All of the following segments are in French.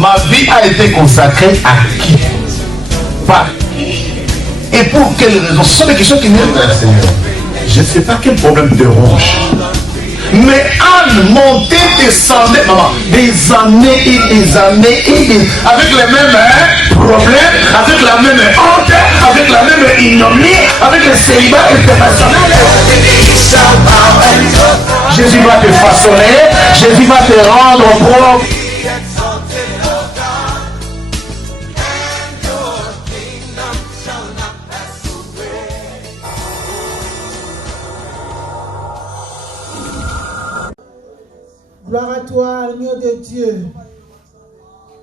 Ma vie a été consacrée à qui? Par qui? Et pour quelle raison? Ce sont des questions qui viennent vers le Seigneur. Je ne sais pas quel problème te ronge. Mais Anne montait, descendait, maman, des années et des années et des... avec les mêmes problèmes, avec la même honte, avec la même ignominie, avec le célibat international. Jésus va te façonner, Jésus va te rendre propre. Gloire à toi, agneau de Dieu.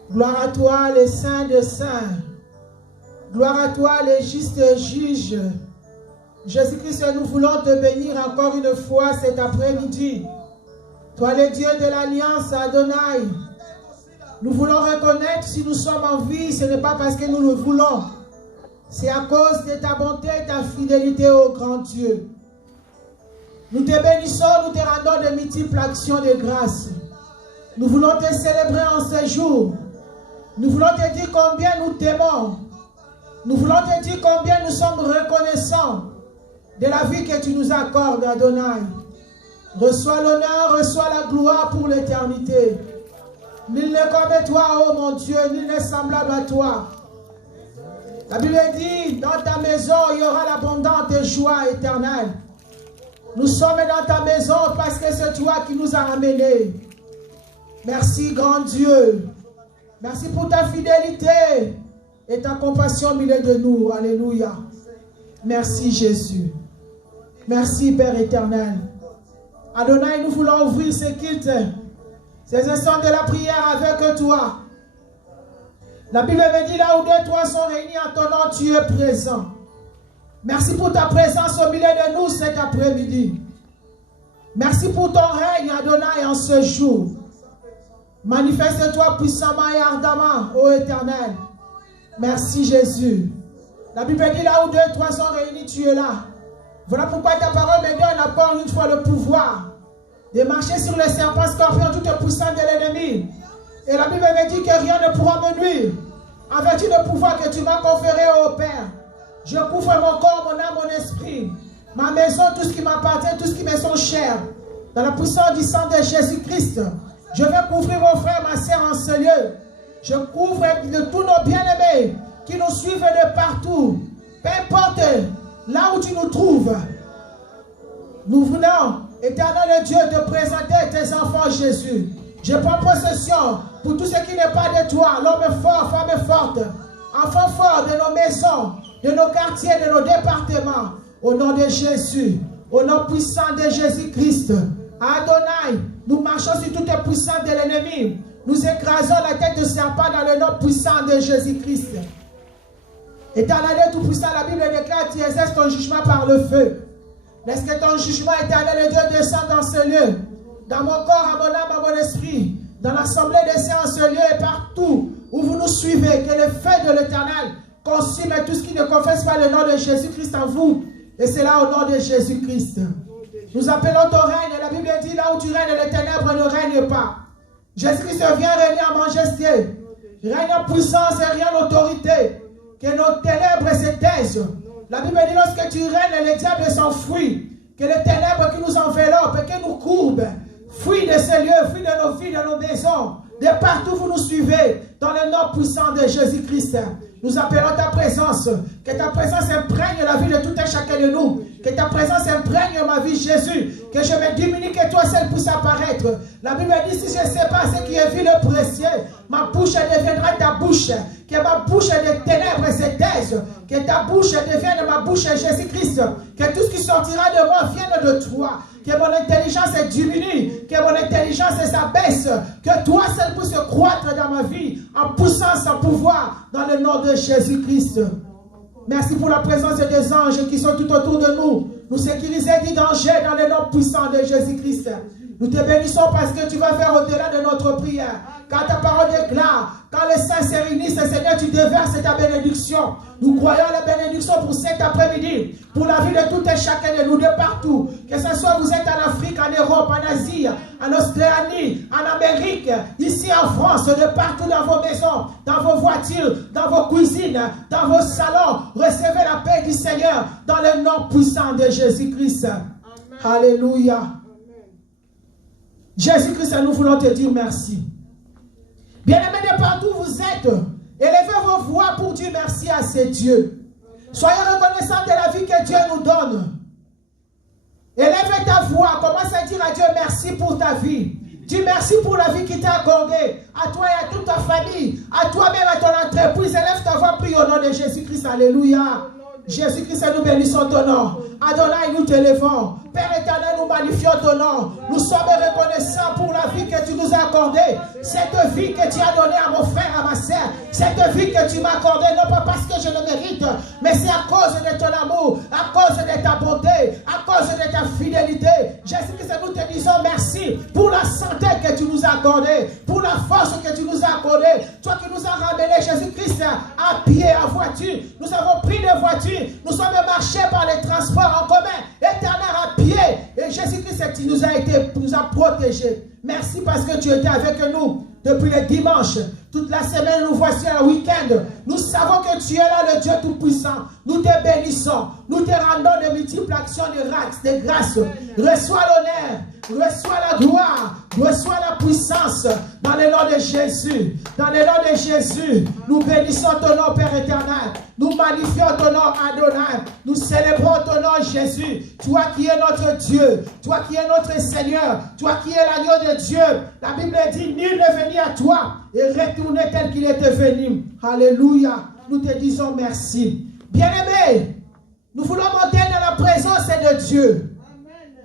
Gloire à toi, les saints de saints. Gloire à toi, les justes juges. Jésus-Christ, nous voulons te bénir encore une fois cet après-midi. Toi, le Dieu de l'Alliance, Adonai. Nous voulons reconnaître si nous sommes en vie, ce n'est pas parce que nous le voulons. C'est à cause de ta bonté et ta fidélité au grand Dieu. Nous te bénissons, nous te rendons de multiples actions de grâce. Nous voulons te célébrer en ce jour. Nous voulons te dire combien nous t'aimons. Nous voulons te dire combien nous sommes reconnaissants de la vie que tu nous accordes, Adonai. Reçois l'honneur, reçois la gloire pour l'éternité. Nul n'est comme toi, ô mon Dieu, nul n'est semblable à toi. La Bible dit, dans ta maison, il y aura l'abondante joie éternelle. Nous sommes dans ta maison parce que c'est toi qui nous as ramenés. Merci, grand Dieu. Merci pour ta fidélité et ta compassion au milieu de nous. Alléluia. Merci, Jésus. Merci, Père éternel. Adonai, nous voulons ouvrir ce culte, ces instants de la prière avec toi. La Bible me dit, là où deux, trois sont réunis en ton nom, tu es présent. Merci pour ta présence au milieu de nous cet après-midi. Merci pour ton règne, Adonai, en ce jour. Manifeste-toi puissamment et ardemment, ô Éternel. Merci, Jésus. La Bible dit, là où deux, trois sont réunis, tu es là. Voilà pourquoi ta parole me donne encore une fois le pouvoir de marcher sur les serpents, scorpions, tout puissant de l'ennemi. Et la Bible me dit que rien ne pourra me nuire. En vertu du pouvoir que tu m'as conféré, ô Père. Je couvre mon corps, mon âme, mon esprit, ma maison, tout ce qui m'appartient, tout ce qui me sont cher. Dans la puissance du sang de Jésus-Christ, je vais couvrir mon frère, ma sœur en ce lieu. Je couvre de tous nos bien-aimés qui nous suivent de partout. Peu importe là où tu nous trouves. Nous venons, éternel Dieu, te présenter tes enfants, Jésus. Je prends possession pour tout ce qui n'est pas de toi, l'homme fort, femme forte, enfant fort de nos maisons, de nos quartiers, de nos départements, au nom de Jésus, au nom puissant de Jésus-Christ. Adonai, nous marchons sur toute puissance de l'ennemi. Nous écrasons la tête de serpent dans le nom puissant de Jésus-Christ. Éternel tout-puissant, la Bible déclare, tu exerces ton jugement par le feu. Laisse que ton jugement, éternel Dieu, descende dans ce lieu, dans mon corps, à mon âme, à mon esprit, dans l'assemblée des saints en ce lieu et partout où vous nous suivez, que le feu de l'Éternel consume tout ce qui ne confesse pas le nom de Jésus-Christ en vous. Et c'est là au nom de Jésus-Christ. Nous appelons ton règne. La Bible dit, là où tu règnes, les ténèbres ne règnent pas. Jésus-Christ vient régner en majesté. Règne en puissance et rien en autorité. Que nos ténèbres se taisent. La Bible dit, lorsque tu règnes, les diables s'enfuient. Que les ténèbres qui nous enveloppent, que nous courbent, fuient de ces lieux, fuient de nos vies, de nos maisons. De partout vous nous suivez, dans le nom puissant de Jésus-Christ. Nous appelons ta présence, que ta présence imprègne la vie de tout un chacun de nous, que ta présence imprègne ma vie, Jésus, que je me diminue, que toi seul puisses apparaître. La Bible dit, si je ne sais pas ce qui est vil et précieux, ma bouche deviendra ta bouche, que ma bouche des ténèbres se taise, que ta bouche devienne ma bouche, Jésus-Christ, que tout ce qui sortira de moi vienne de toi, que mon intelligence diminue, que mon intelligence s'abaisse, que toi seul puisses croître dans ma vie, en puissance, en pouvoir, dans le nom de Jésus-Christ. Merci pour la présence des anges qui sont tout autour de nous, nous sécuriser du danger dans le nom puissant de Jésus-Christ. Nous te bénissons parce que tu vas faire au-delà de notre prière. Quand ta parole déclare, quand les saints se réunissent, Seigneur, tu déverses ta bénédiction. Nous croyons à la bénédiction pour cet après-midi, pour la vie de tout et chacun de nous, de partout. Que ce soit vous êtes en Afrique, en Europe, en Asie, en Australie, en Amérique, ici en France, de partout dans vos maisons, dans vos voitures, dans vos cuisines, dans vos salons. Recevez la paix du Seigneur dans le nom puissant de Jésus-Christ. Alléluia. Jésus-Christ, nous voulons te dire merci. Bien-aimés de partout où vous êtes, élevez vos voix pour dire merci à ces dieux. Soyez reconnaissants de la vie que Dieu nous donne. Élève ta voix, commence à dire à Dieu merci pour ta vie. Dis merci pour la vie qui t'a accordée, à toi et à toute ta famille, à toi-même, à ton entreprise. Élève ta voix, prie au nom de Jésus-Christ. Alléluia. Jésus-Christ, nous bénissons ton nom. Adonai, nous t'élevons. Père éternel, nous magnifions ton nom. Nous sommes reconnaissants pour la vie que tu nous as accordée. Cette vie que tu as donnée à mon frère, à ma sœur. Cette vie que tu m'as accordée, non pas parce que je le mérite, mais c'est à cause de ton amour, à cause de ta bonté, à cause de ta fidélité. Jésus-Christ, nous te disons merci pour la santé que tu nous as accordée, pour la force que tu nous as accordée. Toi qui nous as ramené, Jésus-Christ, à pied, en voiture. Nous avons pris des voitures. Nous sommes marchés par les transports en commun, éternel à pied. Et Jésus-Christ nous a protégés. Merci parce que tu étais avec nous depuis le dimanche. Toute la semaine, nous voici un week-end. Nous savons que tu es là, le Dieu Tout-Puissant. Nous te bénissons. Nous te rendons de multiples actions de grâce. Reçois l'honneur, reçois la gloire, reçois la puissance dans le nom de Jésus. Dans le nom de Jésus, nous bénissons ton nom, Père éternel. Nous magnifions ton nom, Adonai. Nous célébrons ton nom, Jésus. Toi qui es notre Dieu, toi qui es notre Seigneur, toi qui es l'agneau de Dieu. La Bible dit, nul n'est venu à toi et retourner tel qu'il était venu. Alléluia. Nous te disons merci. Bien-aimés, nous voulons monter dans la présence de Dieu.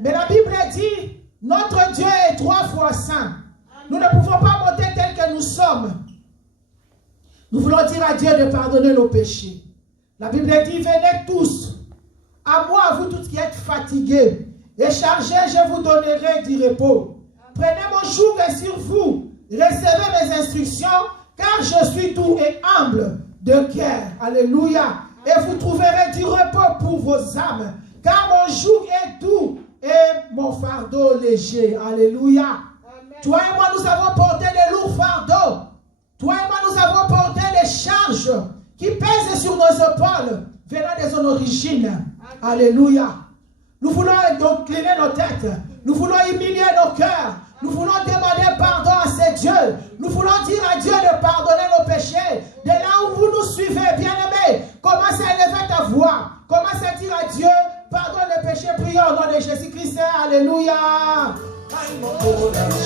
Mais la Bible dit, notre Dieu est 3 fois saint. Nous ne pouvons pas monter tel que nous sommes. Nous voulons dire à Dieu de pardonner nos péchés. La Bible dit, venez tous, à moi, vous tous qui êtes fatigués et chargés, je vous donnerai du repos. Prenez mon joug sur vous, recevez mes instructions, car je suis doux et humble de cœur. Alléluia. Et vous trouverez du repos pour vos âmes, car mon joug est doux et mon fardeau léger. Alléluia. Amen. Toi et moi, nous avons porté des lourds fardeaux. Toi et moi, nous avons porté des charges qui pèsent sur nos épaules, venant de son origine. Alléluia. Nous voulons donc incliner nos têtes. Nous voulons humilier nos cœurs. Nous voulons demander pardon à ces dieux. Nous voulons dire à Dieu de pardonner nos péchés. De là où vous nous suivez, bien-aimés, commence à élever ta voix. Commence à dire à Dieu, pardonne les péchés, prions au nom de Jésus-Christ. Alléluia.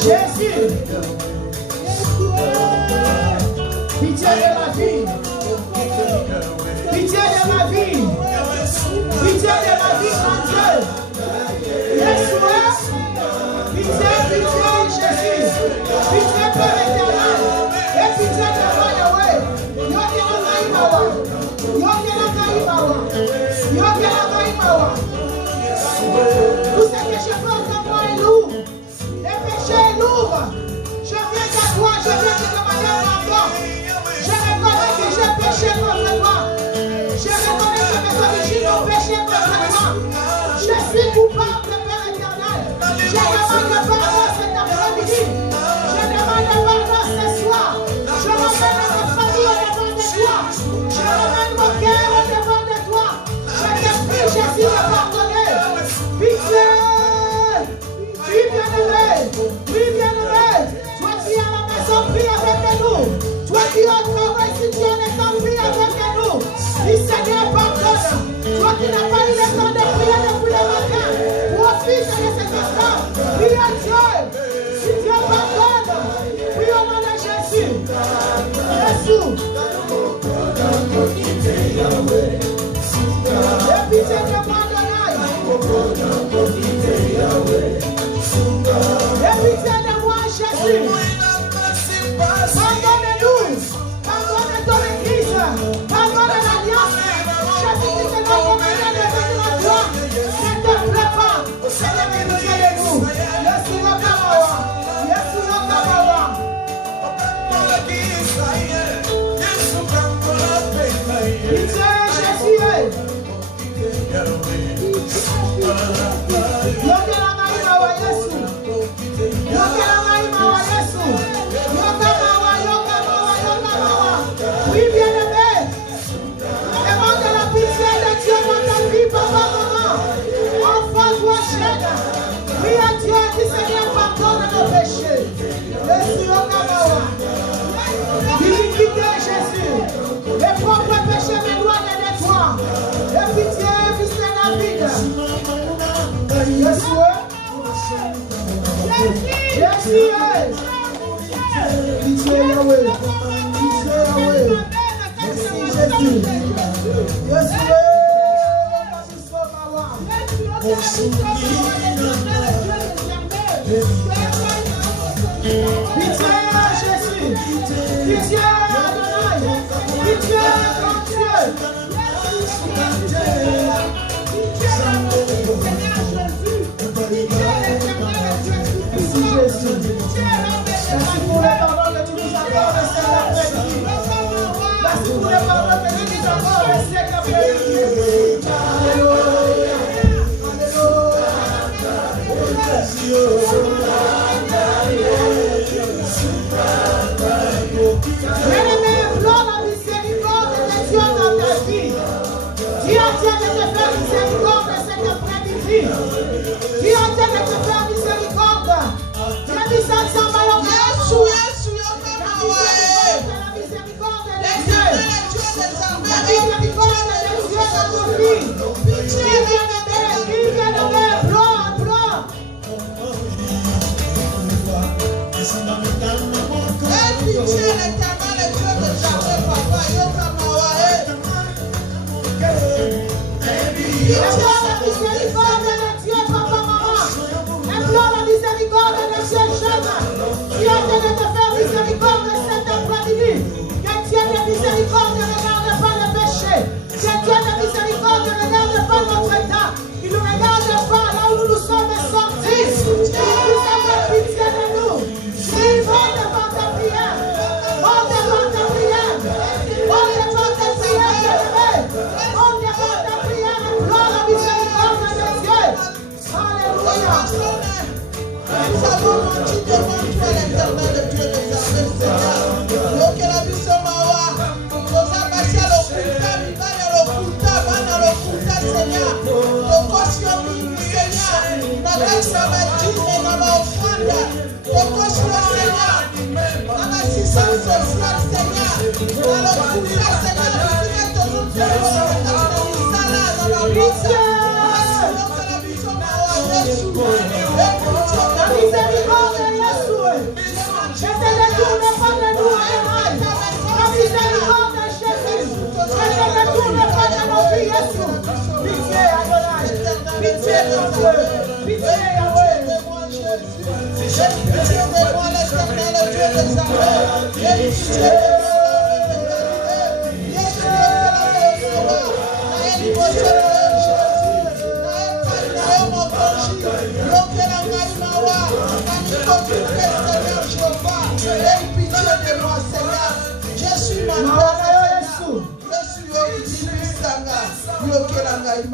Jésus. Pitié de ma vie. Pitié de ma vie. Pitié de ma vie, grand Dieu. Yeshua. Pitié, pitié, Jésus. Pitié, Père éternel. Et pitié de moi, Yahweh. Yokelaga Imawa. Tout ce que je fais en moi est lourd. Les péchés est lourd. Je viens à toi, je viens te demander pardon. Je reconnais que j'ai péché contre toi. Je reconnais que mes origines ont péché contre toi. Je suis coupable, Père éternel. Je demande pardon cet après-midi. Je demande pardon ce soir. Je ramène ma famille au-devant de toi. Je ramène mon cœur au-devant de toi. Je te prie, Jésus, de pardonner. Pitié. Oui, bien-aimé. Oui, bien-aimé. Toi qui es à la maison, prie avec nous. Toi qui es au travail, si tu en es temps, prie avec nous. Dis Seigneur, pardonne. Toi qui n'as pas eu le temps de prier depuis le matin, profite de cet instant. Prie à Dieu. Si Dieu pardonne, prie au nom de Jésus. Jésus. Et pitié de moi, Adonai. Et pitié de moi, Jésus. Pardonne-nous. Pardonne ton église. Pardonne l'alliance. Jésus-Christ est notre moyen de venir à toi. Ne te plaît pas. Seigneur, pitié de nous. Le Seigneur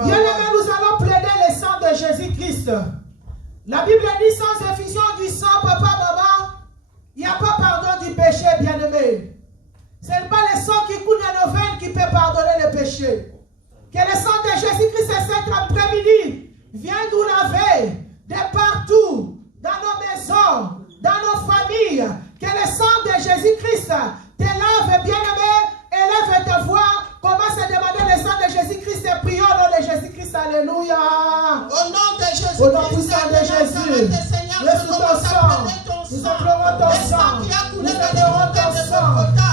Bien-aimés, nous allons plaider le sang de Jésus-Christ. La Bible dit sans effusion du sang, papa, maman, il n'y a pas pardon du péché, bien-aimé. Ce n'est pas le sang qui coule dans nos veines qui peut pardonner le péché. Que le sang de Jésus-Christ cet après-midi vienne nous laver de partout, dans nos maisons, dans nos familles. Que le sang de Jésus-Christ te lave, bien-aimé, élève ta voix. Commence à demander le sang de Jésus-Christ et prions au nom de Jésus-Christ. Alléluia. Au nom de Jésus-Christ. Au nom puissant de Jésus. Laisse ton sang. Nous implorons ton sang. Nous implorons ton sang.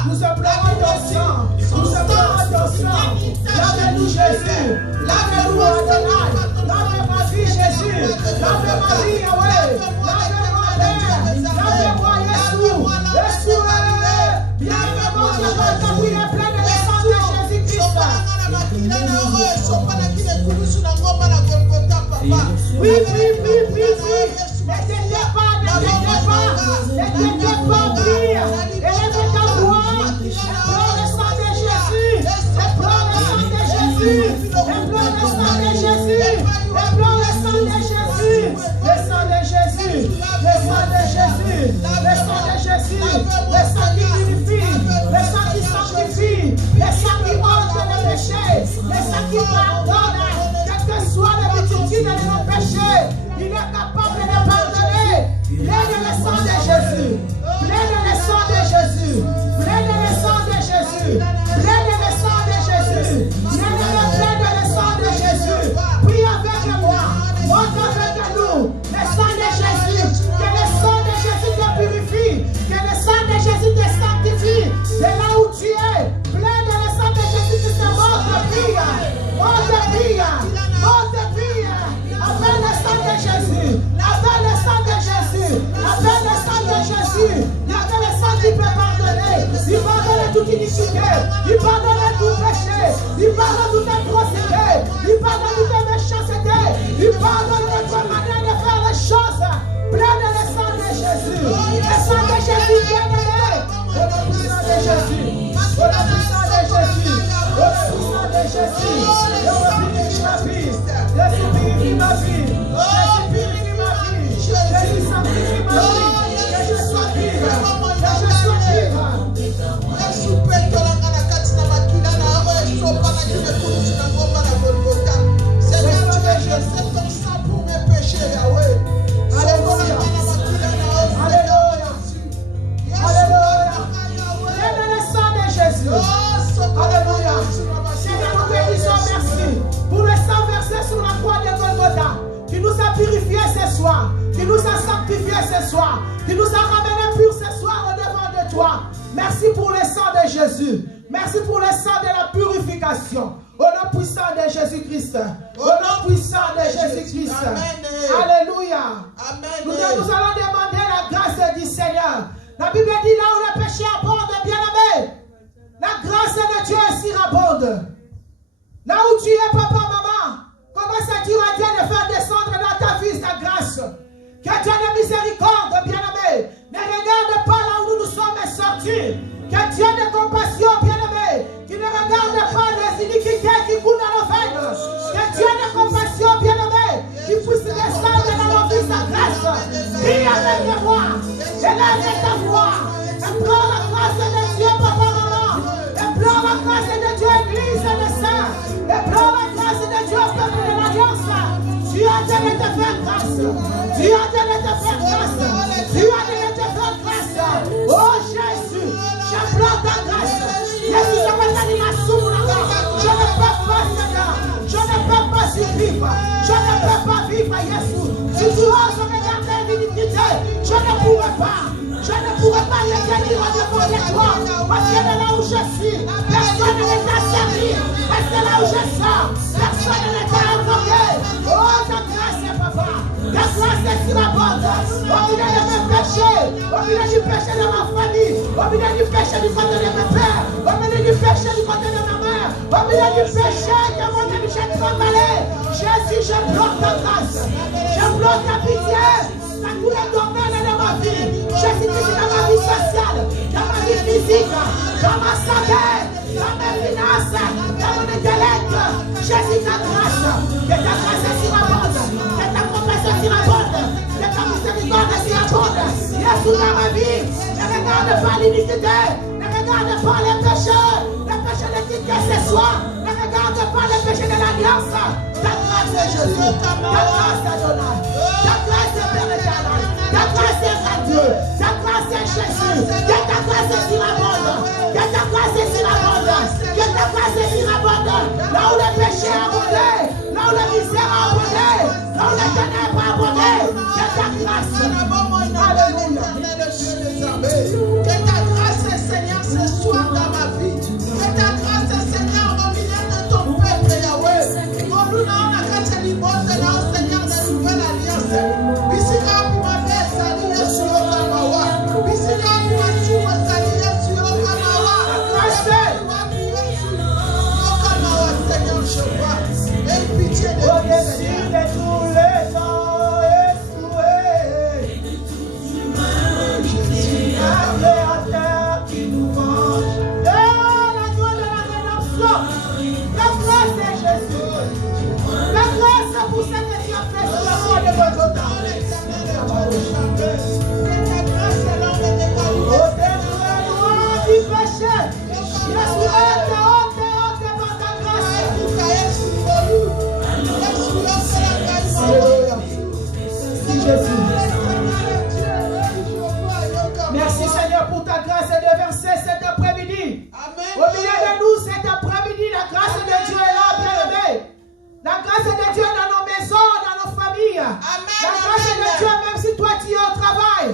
Nous implorons ton sang. Nous implorons ton sang. Lave-nous Jésus. Lave-nous Adonai. Lave ma vie Jésus. Lave ma vie Yahweh. Lave-moi Père. Lave-moi Yeshua. Yeshua. Bienvenue dans ta prière pleine de sang de Jésus-Christ. Oui, oui, oui, oui, oui. Ne t'étais pas, ne t'étais pas, ne t'étais pas, prie. Élève ta voix. Implore le sang de Jésus. Implore le sang de Jésus. Implore le sang de Jésus. Implore le sang de Jésus. Le sang de Jésus. Le sang de Jésus. Le sang de Jésus. Le sang qui purifie. Le sang qui sanctifie. Le sang qui ôte le péché. Le sang qui pardonne. Quelle que soit la multitude de nos péchés, il est capable de pardonner. Plaide le sang de Jésus. Plaide le sang de Jésus. Plaide le sang de Jésus. Plaide le sang de Jésus. Plaide le sang de Jésus. Prie avec moi. Monte avec nous. péché. Plein de le sang de Jésus-Christ, on te prie. On te prie. On te prie. Appelle le sang de Jésus. Appelle le sang de Jésus. Appelle le sang de Jésus. Il y a que le sang qui peut pardonner. Il pardonne toute iniquité. Il pardonne tout péché. Il pardonne toute atrocité. Il pardonne toute méchanceté. Il pardonne notre manière de faire les choses. Plein de le sang de Jésus. Le sang de Jésus bien-aimé. Au nom puissant de Jésus. Au nom puissant de Jésus. Au nom puissant de Jésus. Jésus purifie ma vie. Jésus purifie ma vie. Jésus sanctifie ma vie. Que je sois pire. Que je sois pire. C'est ton sang pour mes péchés, Yahweh. Alléluia. Alléluia. Alléluia. Viens dans le sang de Jésus. Alléluia. Seigneur, nous te disons merci pour le sang versé sur la croix de Golgotha, qui nous a purifiés ce soir, qui nous a sanctifiés ce soir, qui nous a ramenés purs ce soir au devant de toi. Merci pour le sang de Jésus. Merci pour le sang de la purification. Au nom puissant de Jésus-Christ. Au nom puissant de Jésus-Christ. Alléluia. Nous allons demander la grâce du Seigneur. La Bible dit là où le péché abonde, bien-aimé, la grâce de Dieu est surabonde. Là où tu es, papa, maman, commence à dire à Dieu de faire descendre dans ta vie ta grâce. Que Dieu de miséricorde, bien-aimé, ne regarde pas là où nous sommes sortis. Que Dieu de compassion, bien-aimé, qui ne regarde pas les iniquités qui coulent dans nos veines. Que Dieu de compassion, bien-aimé, qui puisse descendre dans nos vies sa grâce. Prie avec moi, élève ta voix, implore la grâce de Dieu, papa, maman. Implore la grâce de Dieu, Église des saints. Implore la grâce de Dieu, peuple de l'Alliance. Tu as donné te faire grâce. Tu as donné te faire grâce. Tu as donné te faire grâce. Oh Jésus, j'implore ta grâce. Jésus, je me donne ma source. Je ne peux pas, Seigneur. Je ne peux pas survivre. Je ne peux pas vivre, Jésus. Si tu oses regarder l'iniquité, je ne pourrai pas. Je ne pourrai pas les tenir devant de toi. Parce que là où je suis, personne ne les a servis. Parce que là où je sors, personne ne les a invoqués. Oh, ta grâce, papa. Ta grâce est surabonde. Au milieu de mes péchés, au milieu du péché de ma famille, au milieu du péché du côté de mes pères, au milieu du péché du côté de ma mère, au milieu du péché de mon ami, j'ai travaillé. Jésus, je bloque ta grâce. Je bloque ta pitié. Dans tous les domaines de ma vie, Jésus-Christ dans ma vie sociale, dans ma vie physique, dans ma santé, dans mes finances, dans mon intellect. Jésus, ta grâce, que ta grâce est surabonde, que ta compassion est surabonde, que ta miséricorde est surabonde. Jésus dans ma vie, ne regarde pas l'iniquité, ne regarde pas les péchés de qui que ce soit, ne regarde pas les péchés de l'Alliance. Ta grâce est Jésus, ta grâce est Adonai, ta grâce est Père éternel, ta grâce est radieux, ta grâce est Jésus, que ta grâce est surabonde, que ta grâce est surabonde, que ta grâce est surabonde. Là où le péché a abondé, là où la misère a abondé, là où les ténèbres a abondé, que ta grâce. Alléluia. Que ta grâce, Seigneur, ce soir dans ma vie. Que ta grâce, Seigneur, au milieu de ton peuple, Yahweh. Nous avons la grâce de l'immonde, Seigneur, de la nouvelle alliance. Ici, pour ma mère, salut, sur Okamawa. Ici, pour ma soeur, salut, sur Okamawa. Okamawa, Seigneur, je vois. Et pitié de Au dessus de tous les temps, Jésus, la créateur qui nous mange. La joie de la rédemption. La grâce de Jésus. La grâce pour ce que tu as fait sur la croix de Golgotha. Au détournement du péché, Jésus est honte par ta grâce. Alléluia. Merci Jésus. Merci Seigneur pour ta grâce de verser cet après-midi. Au milieu de nous cet après-midi, la grâce de Dieu est là, bien-aimé. La grâce de Dieu dans nos maisons, dans nos familles. La grâce de Dieu, même si toi tu es au travail.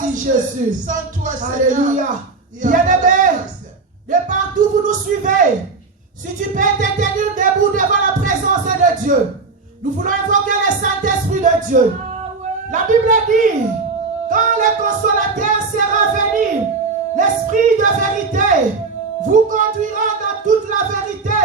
Merci Jésus. Sans toi, Alléluia. Bien-aimés, de partout vous nous suivez. Si tu peux te tenir debout devant la présence de Dieu, nous voulons invoquer le Saint-Esprit de Dieu. La Bible dit, quand le consolateur sera venu, l'Esprit de vérité vous conduira dans toute la vérité.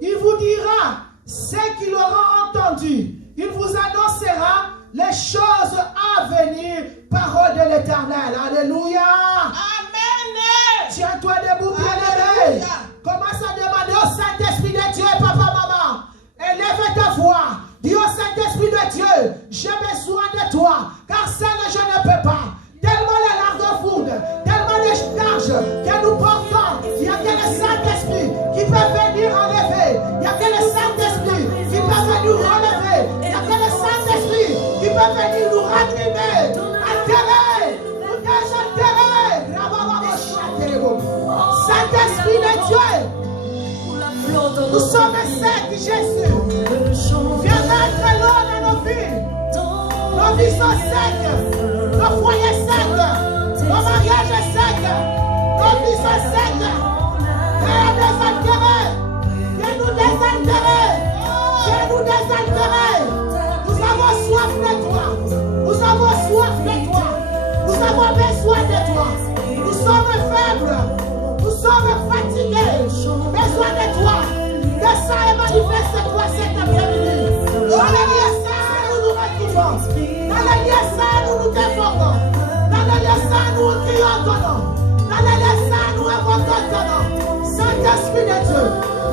Il vous dira ce qu'il aura entendu. Il vous annoncera les choses à venir. Parole de l'Éternel. Alléluia. Amen. Tiens-toi debout, bien-aimé. Commence à demander au Saint-Esprit de Dieu, papa, maman. Élève ta voix. Dis au Saint-Esprit de Dieu, j'ai besoin de toi, car seul je ne peux pas. Tellement les larges foudres, tellement les charges que nous portons, il n'y a que le Saint-Esprit qui peut venir enlever. Il n'y a que le Saint-Esprit qui peut venir relever. Il n'y a que le Saint-Esprit qui peut venir nous ranimer, enterrer, nous désenterrer. Saint-Esprit de Dieu, nous sommes secs, Jésus. Viens mettre l'eau dans nos vies. Nos vies sont secs. Nos foyers secs. Nos mariages secs. Nos vies sont secs. Viens désaltérer. Viens nous désaltérer. Viens nous désaltérer. Nous avons soif de toi. Nous avons soif de toi. Nous avons besoin de toi. Nous sommes faibles. Nous sommes fatigués. Besoin de toi. Descends et manifeste-toi cet après-midi. Dans les lieux saints, nous nous retrouvons. Dans les lieux saints, nous nous défendons. Dans les lieux saints, nous crions ton nom. Dans les lieux saints, nous invoquons ton nom. Saint-Esprit de Dieu,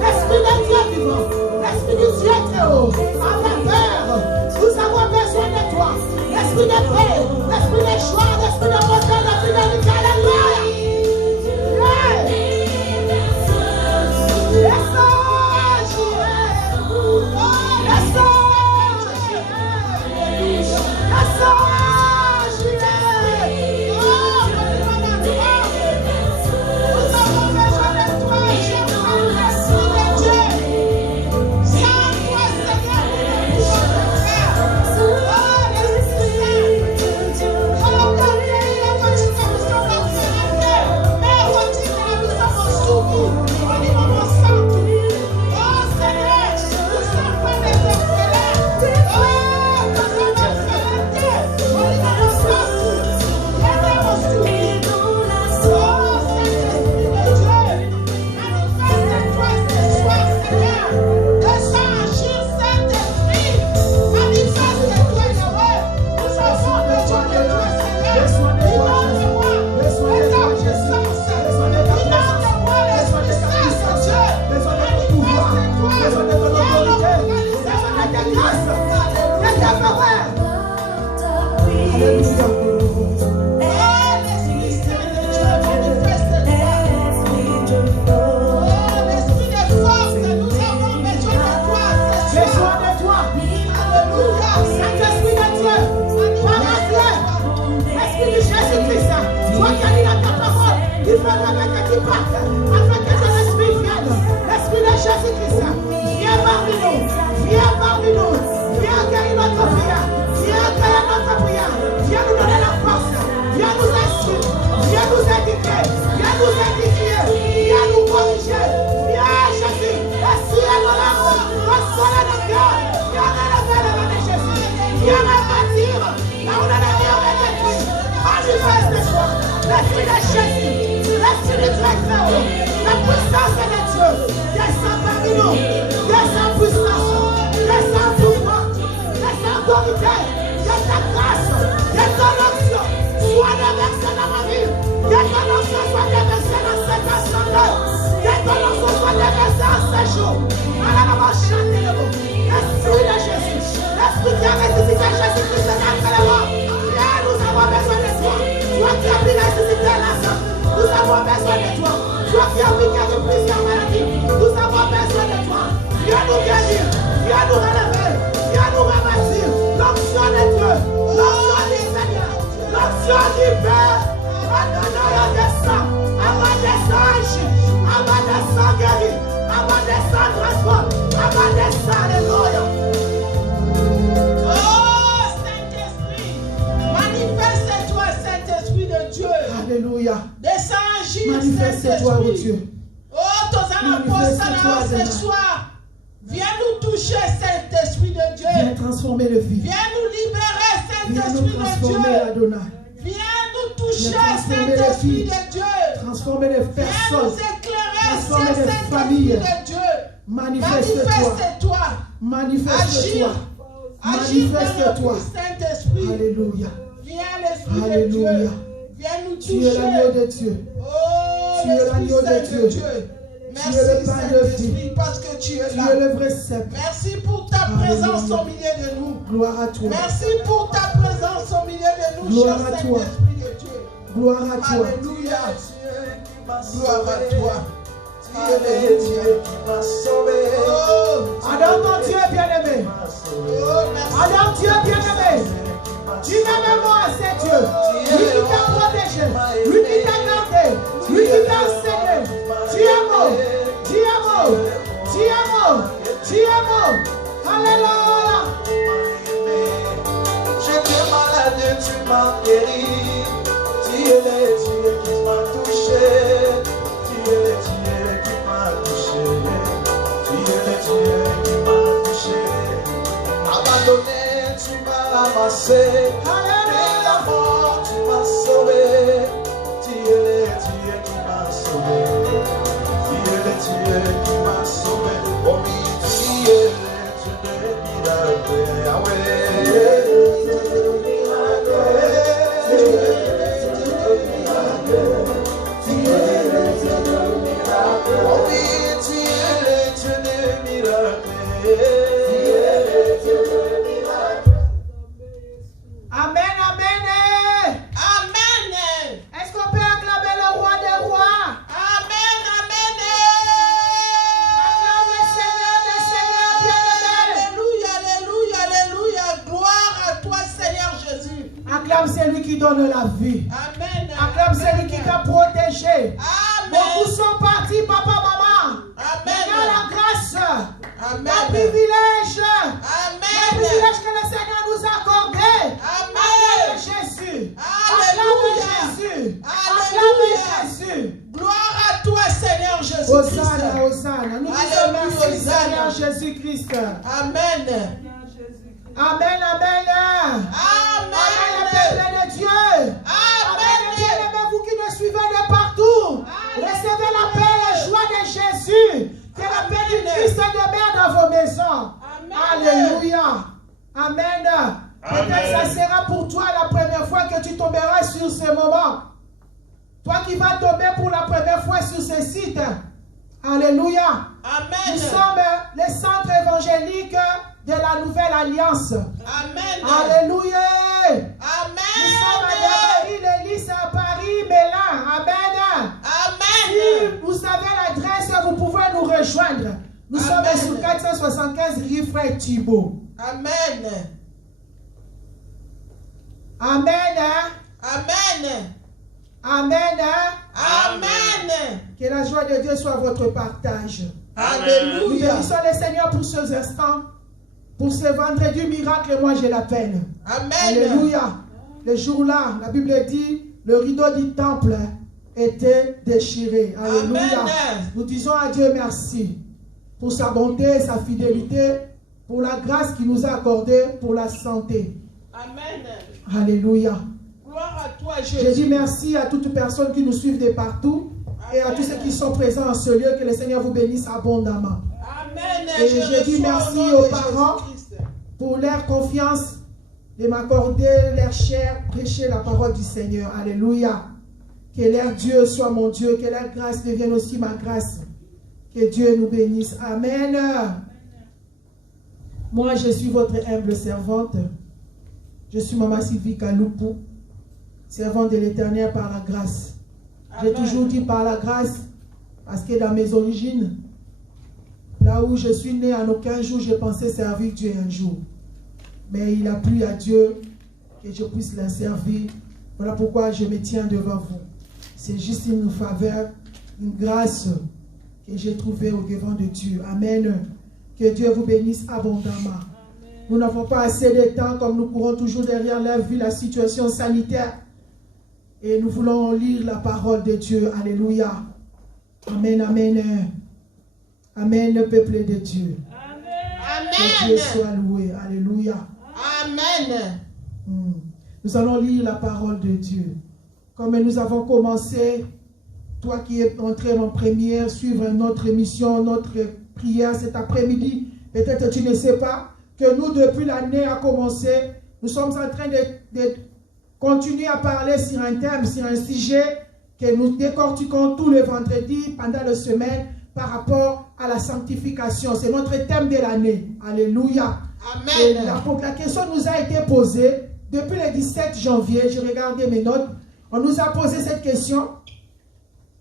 l'Esprit de Dieu vivant, l'Esprit du Dieu très haut, en la peur, nous avons besoin de toi. L'Esprit de paix, l'Esprit de joie, l'Esprit de bonté, l'Esprit de fidélité. Alléluia. Manifeste-toi, Saint-Esprit. transformer le vie. Viens nous libérer, Viens nous Saint-Esprit de transformer, Dieu. Adonai. Viens nous toucher, Viens transformer les Saint-Esprit filles. de Dieu. Transformer les Viens nous personnes. éclairer, Transformer les Saint-Esprit familles. de Dieu. Manifeste-toi. Manifeste-toi. Manifeste-toi. Agis dans Manifeste-toi. le Saint-Esprit. Alléluia. Viens l'Esprit de Alléluia. Dieu. Viens nous Tu es l'agneau toucher. de Dieu. Oh, Tu es l'agneau de l'Esprit Dieu. Saint de Dieu. Tu Merci, es le pain de Saint-Esprit, vie. parce que tu es Tu là. es le vrai cep. Merci pour ta présence au milieu de nous. Gloire à toi. Merci pour ta présence au milieu de nous, Gloire cher à toi. Saint-Esprit de Dieu. Gloire à toi. Alléluia. Gloire à toi. Tu es le Dieu qui m'a sauvé. Adam, ton Dieu bien-aimé. Oh, merci. Adam, Dieu bien-aimé. Tu m'aimes moi, c'est Dieu. Lui qui t'a protégé. Lui qui t'a gardé. Lui qui t'a enseigné. Tu es beau. Tu es beau. Tu es beau. Tu es beau. Alléluia. J'étais malade, tu m'as guéri. Tu es le Dieu qui m'a touché. Tu es le Dieu qui m'a touché. Tu es le Dieu qui m'a touché. Abandonné, tu m'as ramassé. Et la mort, tu m'as sauvé. Tu es le Dieu qui m'a sauvé. Tu es le Dieu qui m'a sauvé. Oh oui, tu es le Dieu de miracle. Amen, amen. Amen. Est-ce qu'on peut acclamer le roi des rois? Amen. Amen. Acclame le Seigneur des seigneurs bien-aimés. Alléluia, alléluia, alléluia. Gloire à toi, Seigneur Jésus. Acclame celui qui donne la vie. Amen. Acclame celui qui t'a protégé. Beaucoup Amen. sont partis, papa, maman. Maintenant la Amen. grâce, le Amen. privilège, le Amen. privilège que le Seigneur nous a accordé. Acclame Amen. Jésus. Alléluia. Acclame Jésus. Alléluia. Acclame Jésus. Gloire à toi, Seigneur Jésus-Christ. Hosanna, Hosanna. Nous disons Alléluia, merci, Hosanna. Seigneur Jésus-Christ. Amen. Amen, amen. Amen, le peuple de Dieu. Amen, bien-aimés, vous qui nous suivez de partout. Recevez la paix et la joie de Jésus. Que la paix du Christ demeure dans vos maisons. Alléluia. Amen. Peut-être ça sera pour toi la première fois que tu tomberas sur ce moment. Toi qui vas tomber pour la première fois sur ce site. Alléluia. Amen. Nous sommes les centres évangéliques de la Nouvelle Alliance. Amen. Alléluia. Nous sommes à Amen. l'Église à Paris, Mélan. Amen. Amen. Si vous savez l'adresse, vous pouvez nous rejoindre. Nous sommes Amen. sur 475 rue Frère Thibault. Amen. Amen. Amen. Amen. Amen. Que la joie de Dieu soit votre partage. Nous Alléluia. bénissons le Seigneur pour ces instants, pour ce vendredi miracle, moi je l'appelle. Amen. Alléluia. Le jour-là, la Bible dit, le rideau du temple était déchiré. Alléluia. Amen. Nous disons à Dieu merci pour sa bonté, sa fidélité, pour la grâce qu'il nous a accordée, pour la santé. Amen. Alléluia. Gloire à toi, Je Jésus. dis merci à toutes les personnes qui nous suivent de partout et à tous ceux qui sont présents en ce lieu. Que le Seigneur vous bénisse abondamment. Amen. Et je dis merci aux parents pour leur confiance de m'accorder leur chair, prêcher la parole du Seigneur. Alléluia. Que leur Dieu soit mon Dieu, que leur grâce devienne aussi ma grâce. Que Dieu nous bénisse. Amen. Moi, je suis votre humble servante. Je suis Maman Sylvie Kaloupou, servante de l'Éternel par la grâce. J'ai toujours dit par la grâce, parce que dans mes origines, là où je suis né, en aucun jour, je pensais servir Dieu un jour. Mais il a plu à Dieu que je puisse la servir. Voilà pourquoi je me tiens devant vous. C'est juste une faveur, une grâce que j'ai trouvée au devant de Dieu. Amen. Que Dieu vous bénisse abondamment. Nous n'avons pas assez de temps, comme nous courons toujours derrière l'œuvre, vu la situation sanitaire. Et nous voulons lire la parole de Dieu. Alléluia. Amen, amen. Amen, le peuple de Dieu. Amen. Que Dieu soit loué. Alléluia. Amen. Nous allons lire la parole de Dieu. Comme nous avons commencé, toi qui es entré en première, suivre notre émission, notre prière cet après-midi, peut-être tu ne sais pas que nous, depuis l'année a commencé, nous sommes en train de continuer à parler sur un thème, sur un sujet que nous décortiquons tous les vendredis pendant la semaine par rapport à la sanctification. C'est notre thème de l'année. Alléluia. Amen. Et la question nous a été posée depuis le 17 janvier. Je regardais mes notes. On nous a posé cette question.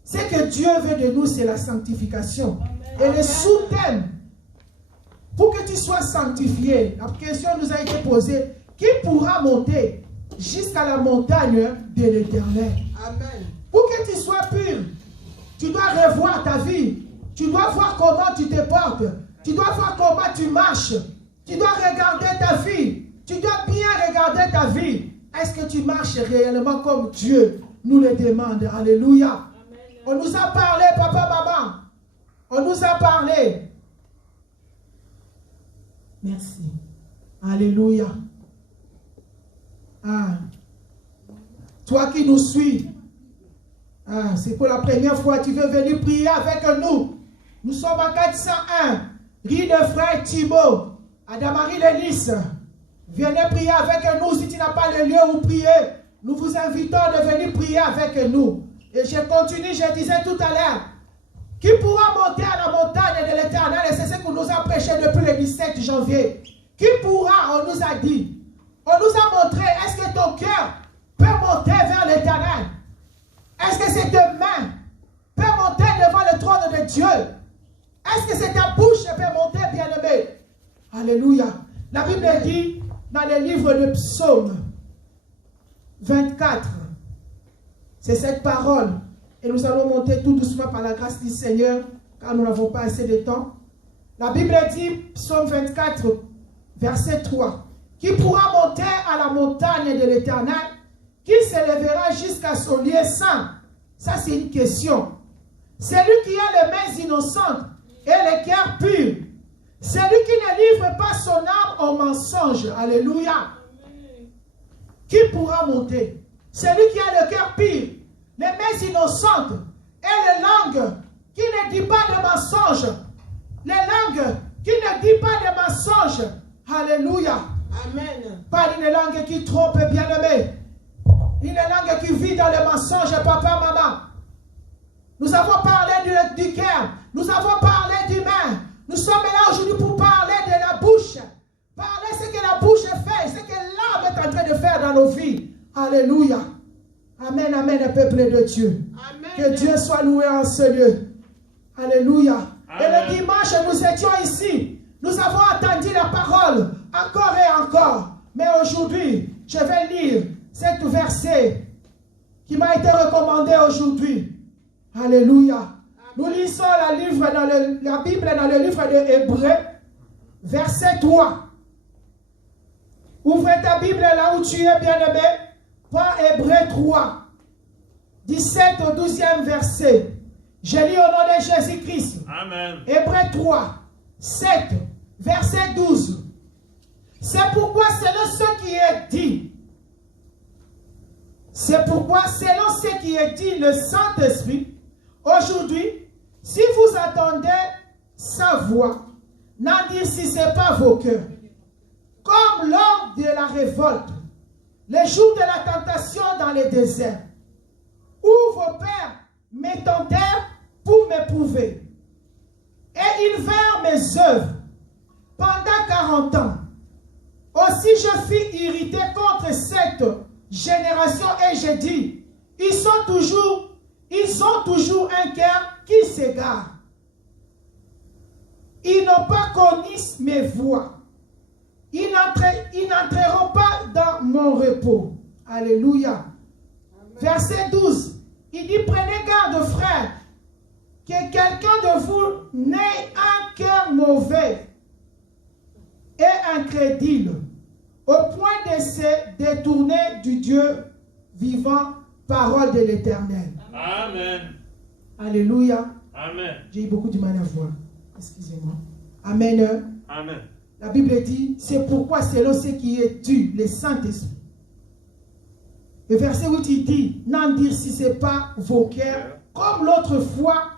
Ce que Dieu veut de nous, c'est la sanctification. Et le sous-thème, pour que tu sois sanctifié, la question nous a été posée, qui pourra monter jusqu'à la montagne de l'Éternel? Amen. Pour que tu sois pur, tu dois revoir ta vie. Tu dois voir comment tu te portes. Tu dois voir comment tu marches. Tu dois regarder ta vie. Tu dois bien regarder ta vie. Est-ce que tu marches réellement comme Dieu nous le demande? Alléluia. Amen. On nous a parlé, papa, maman. On nous a parlé. Merci. Alléluia. Ah. Toi qui nous suis, ah, c'est pour la première fois que tu veux venir prier avec nous. Nous sommes à 401, rue de Frère Thibault, à Damary-les-Lys. Venez prier avec nous si tu n'as pas le lieu où prier. Nous vous invitons de venir prier avec nous. Et je continue, je disais tout à l'heure, qui pourra monter à la montagne de l'Éternel? Et c'est ce qu'on nous a prêché depuis le 17 janvier. Qui pourra? On nous a dit. On nous a montré, est-ce que ton cœur peut monter vers l'Éternel? Est-ce que cette main peut monter devant le trône de Dieu? Est-ce que cette bouche peut monter, bien-aimé? Alléluia. La Bible dit dans le livre de Psaume 24, c'est cette parole. Et nous allons monter tout doucement par la grâce du Seigneur, car nous n'avons pas assez de temps. La Bible dit, Psaume 24, verset 3, qui pourra monter à la montagne de l'Éternel, qui s'élèvera jusqu'à son lieu saint? Ça, c'est une question. Celui qui a les mains innocentes et le cœur pur, celui qui ne livre pas son âme au mensonge. Alléluia. Qui pourra monter? Celui qui a le cœur pur, les mains innocentes et les langues qui ne dit pas de mensonge. Les langues qui ne dit pas de mensonge. Alléluia. Amen. Pas une langue qui trompe, bien-aimé. Une langue qui vit dans le mensonge, papa, maman. Nous avons parlé du cœur. Nous avons parlé du main. Nous sommes là aujourd'hui pour parler de la bouche. Parler ce que la bouche fait, ce que l'âme est en train de faire dans nos vies. Alléluia. Amen, amen, peuple de Dieu. Amen. Que Dieu soit loué en ce lieu. Alléluia. Amen. Et le dimanche, nous étions ici. Nous avons entendu la parole encore et encore. Mais aujourd'hui, je vais lire cet verset qui m'a été recommandé aujourd'hui. Alléluia. Nous lisons la Bible dans le livre de Hébreux, verset 3. Ouvre ta Bible là où tu es, bien-aimé. Pas Hébreux 3, 17 au 12e verset. Je lis au nom de Jésus-Christ. Amen. Hébreux 3, 7, verset 12. C'est pourquoi selon ce qui est dit, c'est pourquoi selon ce qui est dit le Saint-Esprit, aujourd'hui, si vous attendez sa voix, n'endurcissez pas vos cœurs, comme lors de la révolte, le jour de la tentation dans le désert, où vos pères me tentèrent pour m'éprouver. Et ils vinrent mes œuvres pendant 40 ans. Aussi je fus irrité contre cette génération et j'ai dit, ils ont toujours un cœur qui s'égare. Ils n'ont pas connu mes voies. Ils n'entreront pas dans mon repos. Alléluia. Amen. Verset 12. Il dit, prenez garde, frères, que quelqu'un de vous n'ait un cœur mauvais et incrédule, au point de se détourner du Dieu vivant, parole de l'Éternel. Amen. Alléluia. Amen. J'ai eu beaucoup de mal à voir. Excusez-moi. Amen. Amen. La Bible dit, c'est pourquoi selon ce qui est dû, le Saint-Esprit. Et verset 8, il dit, n'endurcissez pas vos cœurs comme l'autre fois,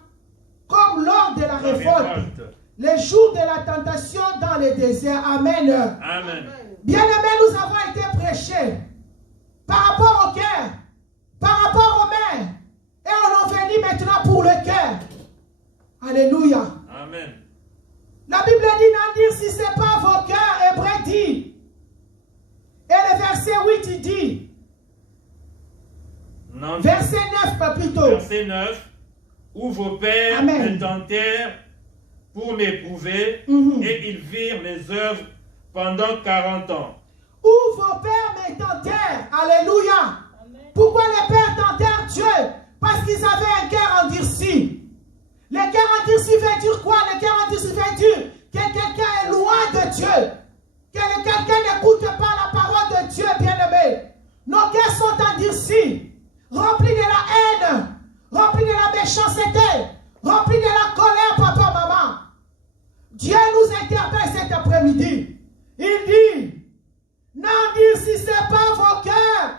comme lors de la révolte, les jours de la tentation dans le désert. Amen. Amen. Bien-aimés, nous avons été prêchés par rapport au cœur, par rapport aux mains, et on en venu maintenant pour le cœur. Alléluia. Amen. La Bible dit, n'endurcissez pas vos cœurs, Hébreux dit. Et le verset 8, il dit, verset 9 plutôt. Verset 9, où vos pères me tentèrent pour m'éprouver, et ils virent mes œuvres pendant 40 ans. Où vos pères me tentèrent. Alléluia. Amen. Pourquoi les pères tentèrent Dieu? Parce qu'ils avaient un cœur endurci. Le cœur endurci veut dire quoi? Le cœur endurci veut dire que quelqu'un est loin de Dieu. Que quelqu'un n'écoute pas la parole de Dieu, bien-aimé. Nos cœurs sont endurcis, remplis de la haine, remplis de la méchanceté, remplis de la colère, papa, maman. Dieu nous interpelle cet après-midi. Il dit, n'endurcissez pas vos cœurs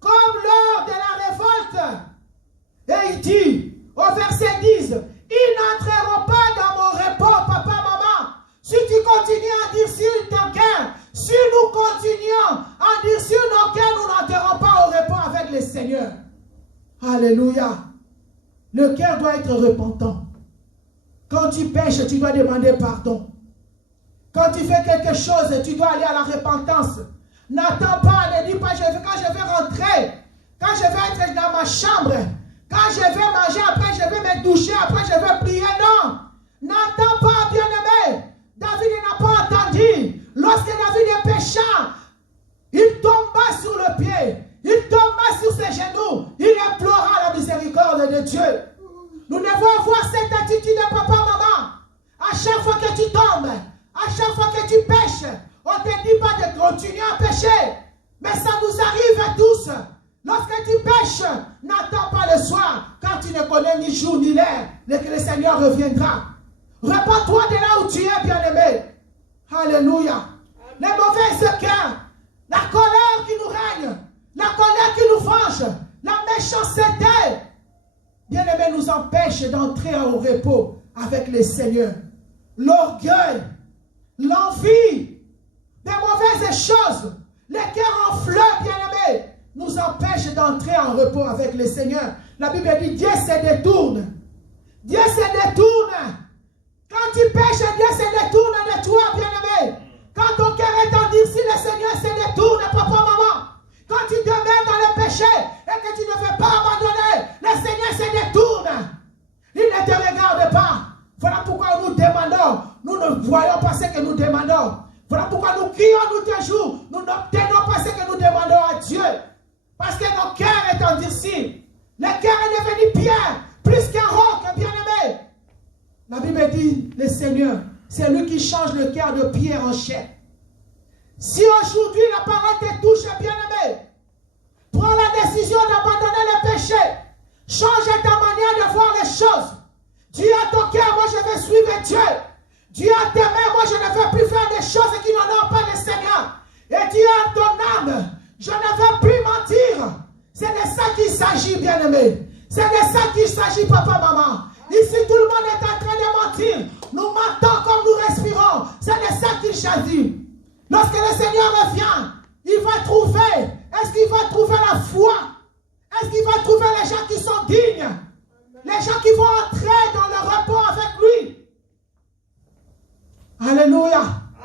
comme lors de la révolte. Et il dit, au verset 10, ils n'entreront pas dans mon repos, papa, maman. Si tu continues à endurcir ton cœur, si nous continuons à endurcir nos cœurs, nous n'entrerons pas au repos avec le Seigneur. Alléluia. Le cœur doit être repentant. Quand tu pêches, tu dois demander pardon. Quand tu fais quelque chose, tu dois aller à la repentance. N'attends pas, ne dis pas, quand je vais rentrer, quand je vais être dans ma chambre, quand je vais manger, après je vais me doucher, après je vais prier. Non, n'attends pas, bien-aimé. David n'a pas entendu. Lorsque David est péchant, il tomba sur le pied, il tomba sur ses genoux, il implora la miséricorde de Dieu. Nous devons avoir cette attitude de papa, maman. À chaque fois que tu tombes, à chaque fois que tu pêches, on ne te dit pas de continuer à pécher. Mais ça nous arrive à tous. Lorsque tu pêches, n'attends pas le soir, quand tu ne connais ni jour ni l'heure, et que le Seigneur reviendra. Repends-toi de là où tu es, bien-aimé. Alléluia. Les mauvaises cœurs, la colère qui nous règne, la colère qui nous venge, la méchanceté, bien-aimé, nous empêche d'entrer au repos avec le Seigneur. L'orgueil, l'envie, des mauvaises choses, les cœurs en fleurs, bien-aimés, nous empêche d'entrer en repos avec le Seigneur. La Bible dit, Dieu se détourne. Dieu se détourne. Quand tu pêches, Dieu se détourne de toi, bien-aimé. Quand ton cœur est endurci, le Seigneur se détourne, papa, maman. Quand tu te mets dans le péché et que tu ne veux pas abandonner, le Seigneur se détourne. Il ne te regarde pas. Voilà pourquoi nous demandons. Nous ne voyons pas ce que nous demandons. Voilà pourquoi nous crions nous toujours. Nous n'obtenons pas ce que nous demandons à Dieu. Parce que notre cœur est endurci. Le cœur est devenu pierre, plus qu'un roc, bien-aimé. La Bible dit, le Seigneur, c'est lui qui change le cœur de pierre en chair. Si aujourd'hui la parole te touche, bien-aimé, prends la décision d'abandonner le péché. Change ta manière de voir les choses. Dis à ton cœur, moi je vais suivre Dieu. Dis à tes mains, moi je ne veux plus faire des choses qui n'honorent pas le Seigneur. Et dis à ton âme, je ne veux plus mentir. C'est de ça qu'il s'agit, bien-aimé. C'est de ça qu'il s'agit, papa, maman. Ici, tout le monde est en train de mentir. Nous mentons comme nous respirons. C'est de ça qu'il s'agit. Lorsque le Seigneur revient, il va trouver. Est-ce qu'il va trouver la foi? Est-ce qu'il va trouver les gens qui sont dignes? Les gens qui vont entrer dans le repos avec lui. Alléluia.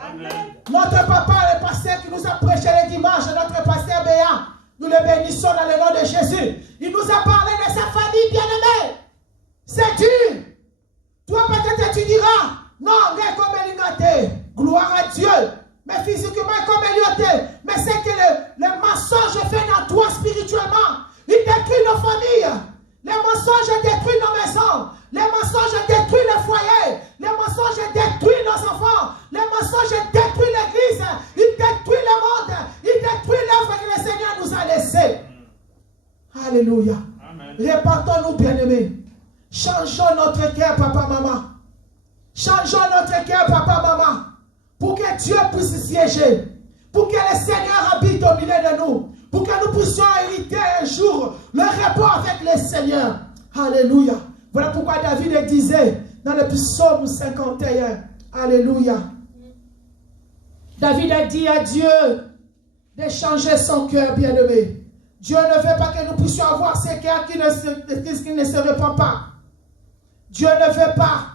Amen. Notre papa, le pasteur qui nous a prêché le dimanche, notre pasteur Béat, nous le bénissons dans le nom de Jésus. Il nous a parlé de sa famille bien-aimée. C'est dur. Toi peut-être tu diras, non, mais comme Elingate, gloire à Dieu. Mais physiquement comme Elioté. Mais c'est que le mensonge fait dans toi spirituellement. Il détruit nos familles. Les mensonges détruisent nos maisons. Les mensonges détruisent le foyer. Les mensonges détruisent nos enfants. Les mensonges détruisent l'église. Ils détruisent le monde. Ils détruisent l'œuvre que le Seigneur nous a laissée. Alléluia. Répentons-nous, bien-aimés. Changeons notre cœur, papa, maman. Changeons notre cœur, papa, maman. pour que Dieu puisse siéger, pour que le Seigneur habite au milieu de nous, pour que nous puissions hériter un jour le repos avec le Seigneur. Alléluia. Voilà pourquoi David disait dans le psaume 51, Alléluia. David a dit à Dieu de changer son cœur, bien-aimé. Dieu ne veut pas que nous puissions avoir ces cœurs qui ne se répandent pas. Dieu ne veut pas.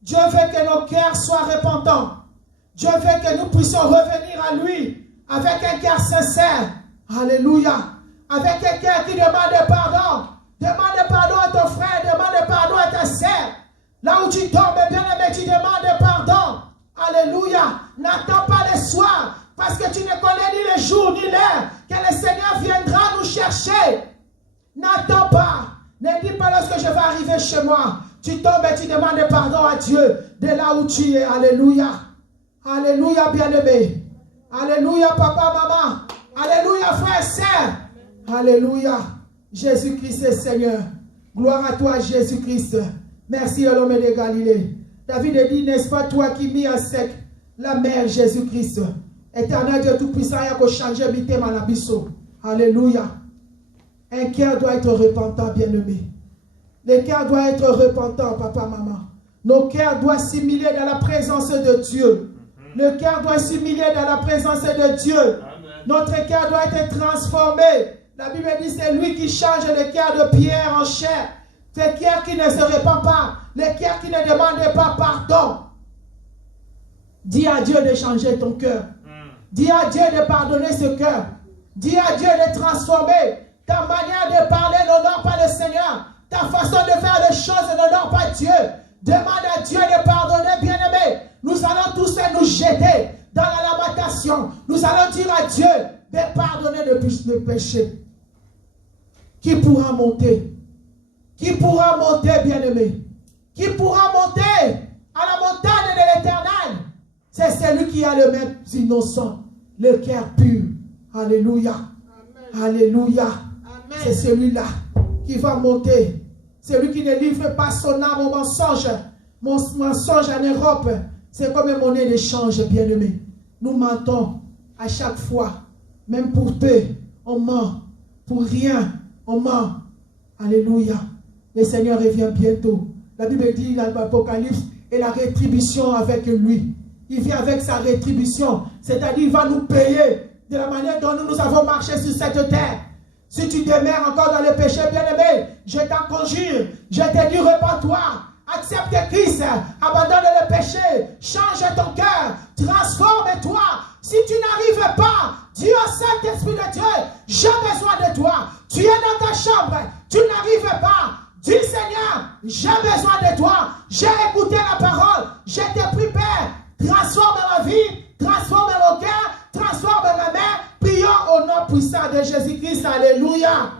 Dieu veut que nos cœurs soient repentants. Dieu veut que nous puissions revenir à lui avec un cœur sincère. Alléluia. Avec un cœur qui demande pardon. Demande pardon à ton frère, demande pardon à ta sœur. Là où tu tombes, bien-aimé, tu demandes pardon. Alléluia. N'attends pas le soir, parce que tu ne connais ni le jour ni l'heure que le Seigneur viendra nous chercher. N'attends pas. Ne dis pas lorsque je vais arriver chez moi. Tu tombes et tu demandes pardon à Dieu de là où tu es. Alléluia. Alléluia, bien-aimé. Alléluia, papa, maman. Alléluia, frère, sœur. Alléluia. Jésus-Christ est Seigneur. Gloire à toi, Jésus-Christ. Merci à l'homme de Galilée. David a dit, n'est-ce pas toi qui mis à sec la mer Jésus-Christ? Éternel Dieu Tout-Puissant, il y a changer bité manabiso. Alléluia. Un cœur doit être repentant, bien-aimé. Le cœur doit être repentant, papa, maman. Nos cœurs doivent s'humilier dans la présence de Dieu. Le cœur doit s'humilier dans la présence de Dieu. Amen. Notre cœur doit être transformé. La Bible dit c'est lui qui change le cœur de pierre en chair. Ce cœur qui ne se répand pas. Le cœur qui ne demande pas pardon. Dis à Dieu de changer ton cœur. Dis à Dieu de pardonner ce cœur. Dis à Dieu de transformer. Ta manière de parler n'honore pas le Seigneur. Ta façon de faire les choses n'honore pas Dieu. Demande à Dieu de pardonner, bien-aimé. Nous allons tous nous jeter dans la lamentation. Nous allons dire à Dieu de pardonner le péché. Qui pourra monter? Qui pourra monter, bien-aimé? Qui pourra monter à la montagne de l'Éternel? C'est celui qui a le même innocent, le cœur pur. Alléluia. Amen. Alléluia. C'est celui-là qui va monter. Celui qui ne livre pas son âme au mensonge. Mon mensonge en Europe, c'est comme une monnaie d'échange, bien-aimé. Nous mentons à chaque fois. Même pour peu, on ment. Pour rien, on ment. Alléluia. Le Seigneur revient bientôt. La Bible dit dans l'Apocalypse, et la rétribution avec lui. Il vient avec sa rétribution. C'est-à-dire, il va nous payer de la manière dont nous avons marché sur cette terre. Si tu demeures encore dans le péché, bien-aimé, je t'en conjure, je te dis, repens-toi, accepte Christ, abandonne le péché, change ton cœur, transforme-toi. Si tu n'arrives pas, dis au Saint-Esprit de Dieu, j'ai besoin de toi. Tu es dans ta chambre, tu n'arrives pas. Dis, Seigneur, j'ai besoin de toi. J'ai écouté la parole, je t'ai pris, Père. Transforme ma vie, transforme mon cœur, transforme ma main. Prions au nom puissant de Jésus-Christ. Alléluia.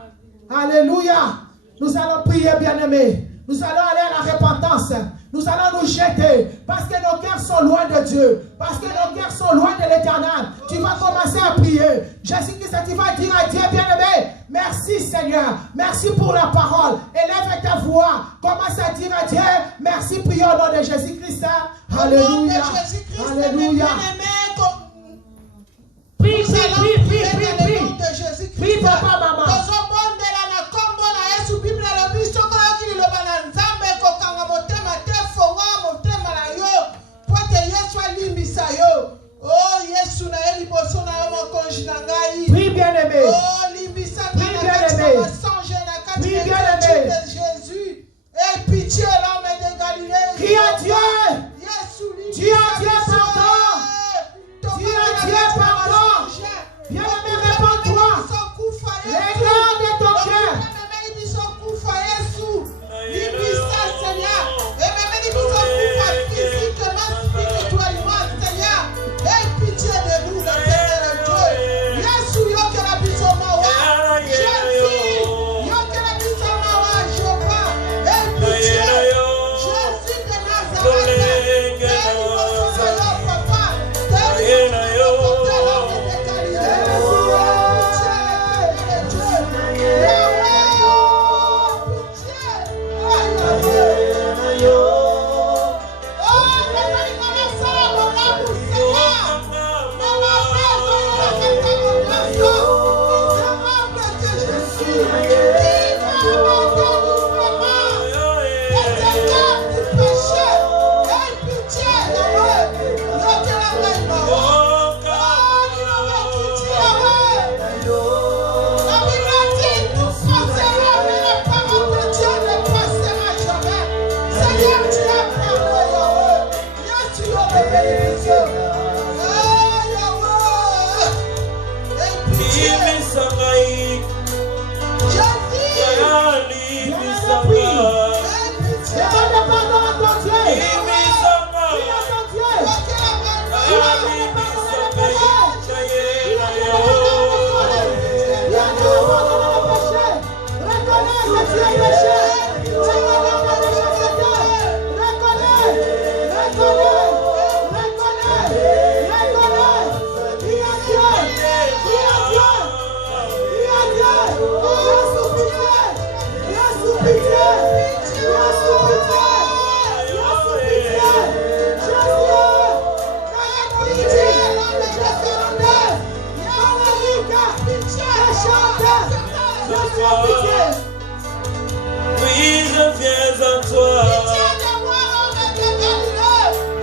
Alléluia. Nous allons prier, bien-aimés. Nous allons aller à la repentance. Nous allons nous jeter parce que nos cœurs sont loin de Dieu. Parce que nos cœurs sont loin de l'Éternel. Tu vas commencer à prier. Jésus-Christ, tu vas dire à Dieu, bien-aimé, merci Seigneur. Merci pour la parole. Élève ta voix. Commence à dire à Dieu, merci. Prions au nom de Jésus-Christ. Alléluia. Alléluia. Prie, prie, papa, maman. Prie, bien-aimé. Prie, bien-aimé. Prie, bien-aimé. Jésus. Et pitié, l'homme de Galilée. Crie à Dieu. Dis à Dieu pardon. Dis à Dieu pardon. Bien-aimé, réponds-toi. Regarde ton cœur. Oui, je viens à toi.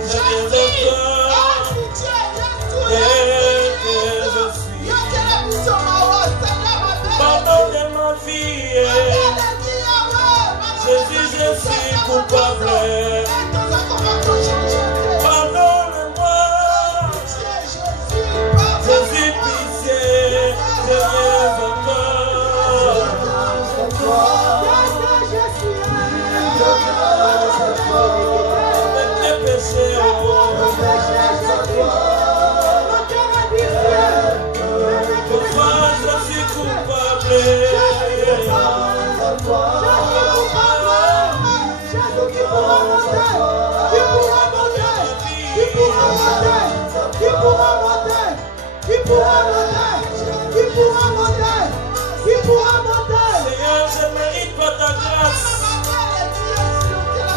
Je viens à toi. Tel que je suis. Pardonne ma vie. Jésus, je suis coupable. Pardonne-moi. Jésus, pitié. Je viens à toi.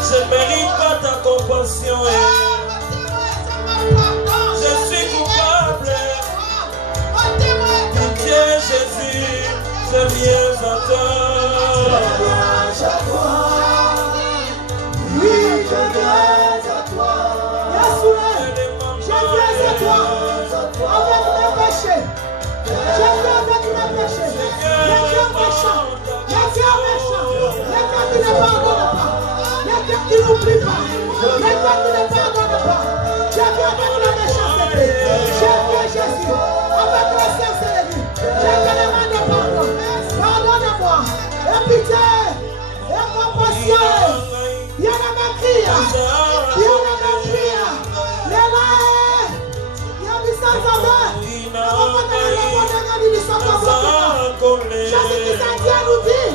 Je mérite pas ta compassion. Je suis coupable. Pitié Jésus, je viens à toi. Oui, je viens à toi. Je viens à toi. Avec mes péchés. Je viens avec mes péchés. Les cœurs méchants. Les cœurs méchants. Les cœurs qui ne pardonnent pas. Les cœurs qui n'oublient pas. Les cœurs qui ne pardonnent pas. Je viens avec la méchanceté. Je viens Jésus. Avec la sincérité. Je te demande pardon. Pardonne-moi. Et pitié. Et compassion. Il y en a ma prière. Il y en a ma prière. Les mains. Il y a mis sans savoir. Jésus qui t'a dit à nous dire,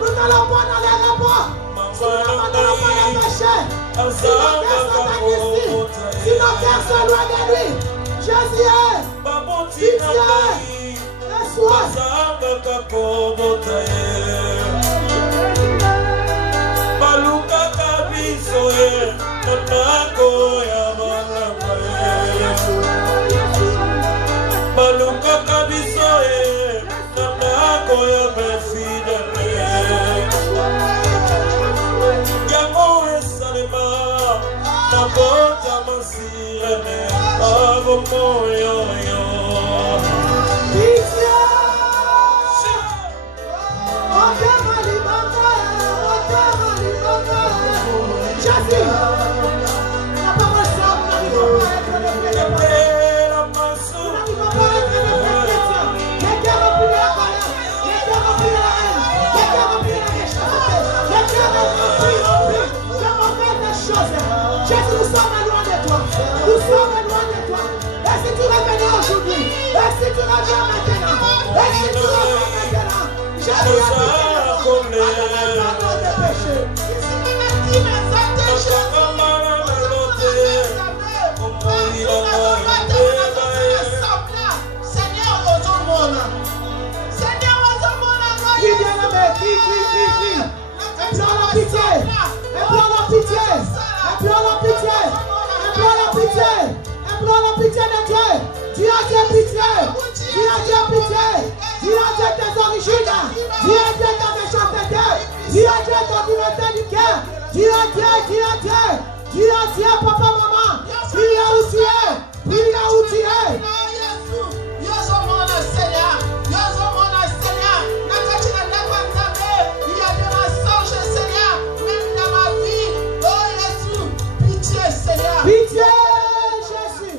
nous n'allons pas dans les rapports, nous n'allons pas dans les péchés, si nos cœurs sont agressifs, si nos cœurs sont loin de lui, Jésus est, pitié, laisse-moi. Baluka kabisoe, nanako ya mefidele. Yango esalema, nabota masirene, avo moyo yo. Pitié, otema libanga, Jésus, la parole sort, nous n'arrivons pas à être les pieds de Jésus, nous sommes loin de toi. Nous sommes loin de toi. Et si tu revenais aujourd'hui, et si tu reviens maintenant, et si tu reviens maintenant, Jésus a pardon des péchés. Qui vient là, qui? Implore la pitié. Implore la pitié. Implore la pitié. Implore la pitié. Implore la pitié de Dieu. Dieu a Dieu pitié. Dieu a Dieu pitié. Dieu a Dieu tes origines. Dieu a Dieu ta méchanceté. Dieu a Dieu ton dureté du cœur. Dieu a Dieu. Dieu a Dieu, papa, maman. Prie là où tu es. Prie là où tu es. Pitié, Jésus.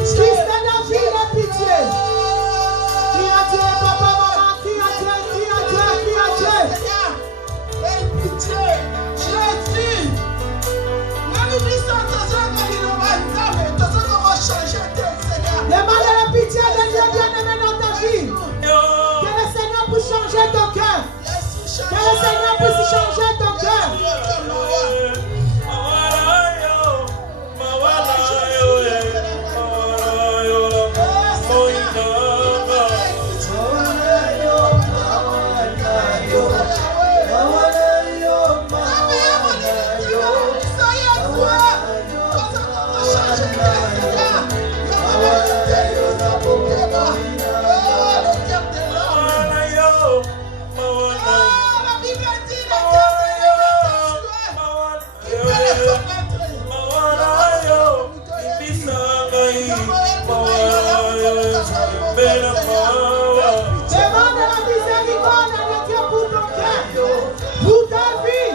Fils de David, pitié. Seigneur puisse changer ton cœur. Demande la miséricorde de Dieu pour ton cœur, pour ta vie.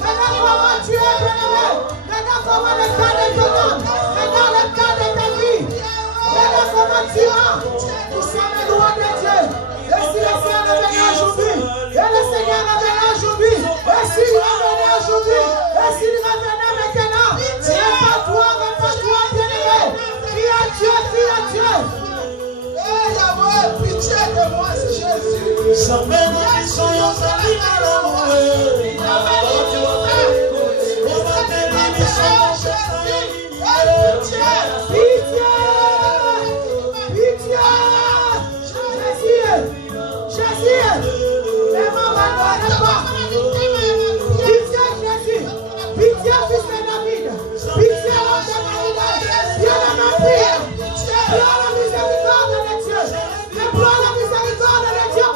Maintenant comment tu es, bien-aimé. Maintenant comment le cas de ton âme. Maintenant le cas de ta vie. Maintenant comment tu as. Nous sommes loin de Dieu. Et si le Seigneur revenait aujourd'hui, et le Seigneur revenait aujourd'hui, et s'il revenait aujourd'hui, et s'il revenait maintenant, répands-toi, bien-aimé. Crie à Dieu, crie à Dieu. Pitié de moi, c'est Jésus.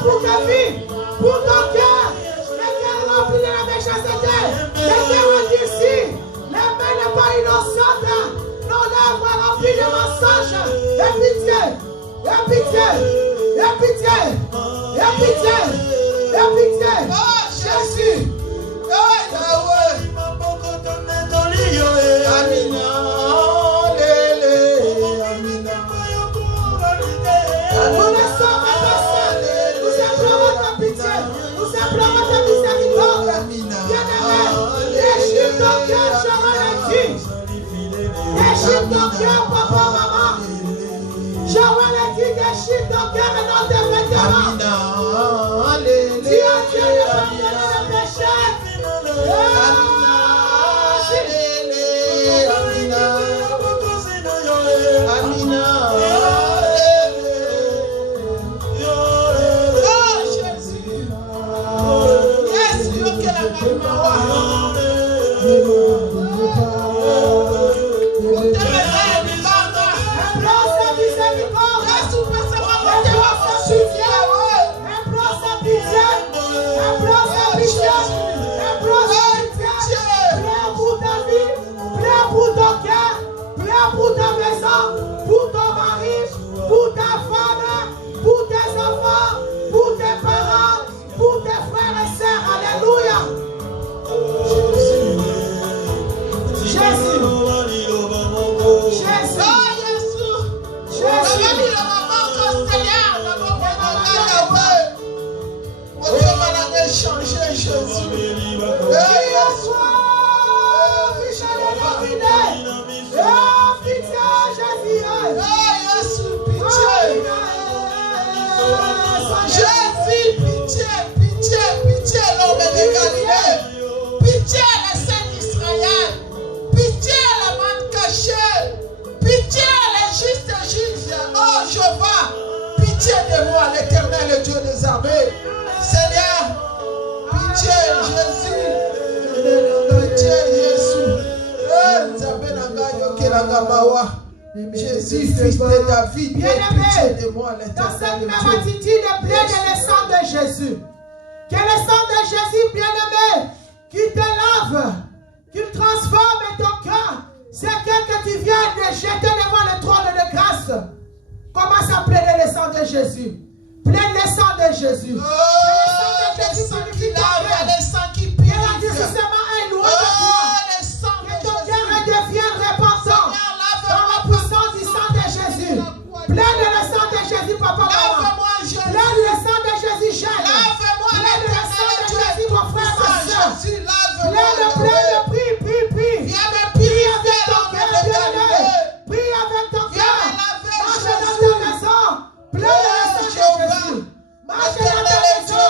Pour ta vie, pour ton cœur, les cœurs remplis de la méchanceté, les cœurs endurcis, les mains n'est pas innocentes, nos lèvres remplies de mensonges. Et pitié, et pitié, et pitié, et pitié, et pitié. Oh Jésus, oh Yahweh, Amina, Lele, Amina. Nous ne sommes pas seuls. Nous implorons ta pitié, nous implorons ta miséricorde. Bien-aimé, déchire ton cœur, je ralentis. Déchire ton cœur, papa, maman. Je ralentis, déchire ton cœur et non tes vêtements. Dis à Dieu de pardonner le péché. Amina. Pour ta maison, pour ton mari, pour ta femme, pour tes enfants, pour tes parents, pour tes frères et sœurs. Alléluia. Jésus. Jésus. Changer Jésus. Jésus, pitié, pitié, pitié, l'homme de Galilée. Pitié, les saints d'Israël. Pitié, la main cachée. Pitié, les justes juges. Oh, Jéhovah, pitié de moi, l'Éternel, le Dieu des armées. Seigneur, pitié, Jésus. Pitié, Jésus. Jésus, fils de David, bien-aimé, de moi, dans cette même attitude pleine de le sang de Jésus. Que le sang de Jésus, bien-aimé, qui te lave, qui transforme ton cœur. C'est que tu viens de jeter devant le trône de grâce. Commence à plaider le sang de Jésus. Plaide le sang de Jésus. Oh, le sang qui lave, le sang qui purifie. Que l'endurcissement est loin de toi. Que ton cœur redevienne repentant. Dans la puissance du sang de Jésus. Plaide le sang de Jésus, papa, maman. Plaide le sang de Jésus, jeune. Plaide le sang de Jésus, mon frère, ma soeur. Plaide, prie. Viens me prier avec ton cœur, bien-aimé. Prie avec ton cœur. Marche dans ta maison. Plaide le sang de Jésus. Marche dans ta maison.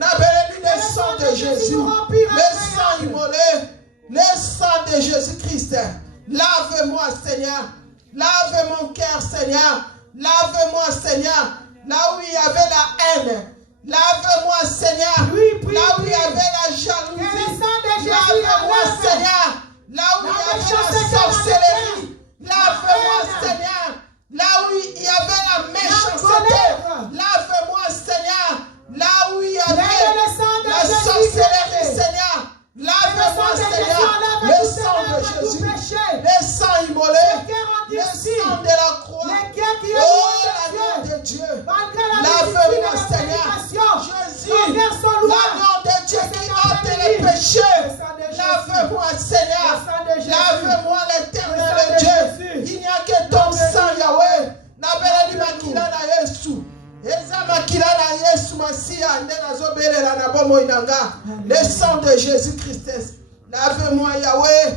Le sang de Jésus, le sang immolé, le sang de Jésus-Christ. Lave-moi, Seigneur. Lave mon cœur, Seigneur. Lave-moi, Seigneur. Là où il y avait la haine. Lave-moi, Seigneur. Là où il y avait la jalousie. Lave-moi, Seigneur. Là où il y avait la sorcellerie. Lave-moi, Seigneur. Là où il y avait la méchanceté. Lave-moi, Seigneur. Là où il y avait la sorcellerie, Seigneur. Lave-moi, Seigneur. Le sang de Jésus. Le sang immolé. Le sang de la croix. Oh, l'agneau de Dieu. Lave-moi, Seigneur. Jésus, l'agneau de Dieu qui ôte les péchés. Lave-moi, Seigneur. Lave-moi, l'éternel Dieu. Il n'y a que ton sang, Yahweh. Nabela di makila na Yesu. Eza makila na Yesu Masia ndena zobelela na bomo inanga. Le sang de Jésus-Christ. Lave-moi, Yahweh.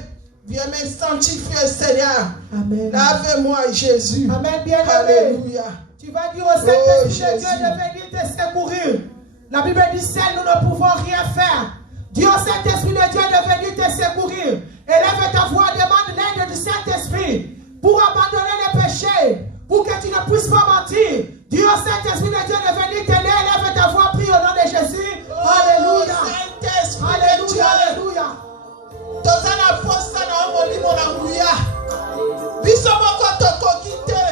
Viens me sanctifier, Seigneur. Amen. Lave-moi, Jésus. Amen, bien-aimé. Alléluia. Tu vas dire au Saint-Esprit de Dieu de venir te secourir. La Bible dit, seul nous ne pouvons rien faire. Dis au Saint-Esprit de Dieu de venir te secourir. Élève ta voix, demande l'aide du Saint-Esprit pour abandonner les péchés, pour que tu ne puisses pas mentir. Dis au Saint-Esprit de Dieu de venir t'aider. Élève ta voix, prie au nom de Jésus. Alléluia. Saint-Esprit de Dieu. Alléluia. Tozana posta na molimo na nguya. Biso moko tokokite.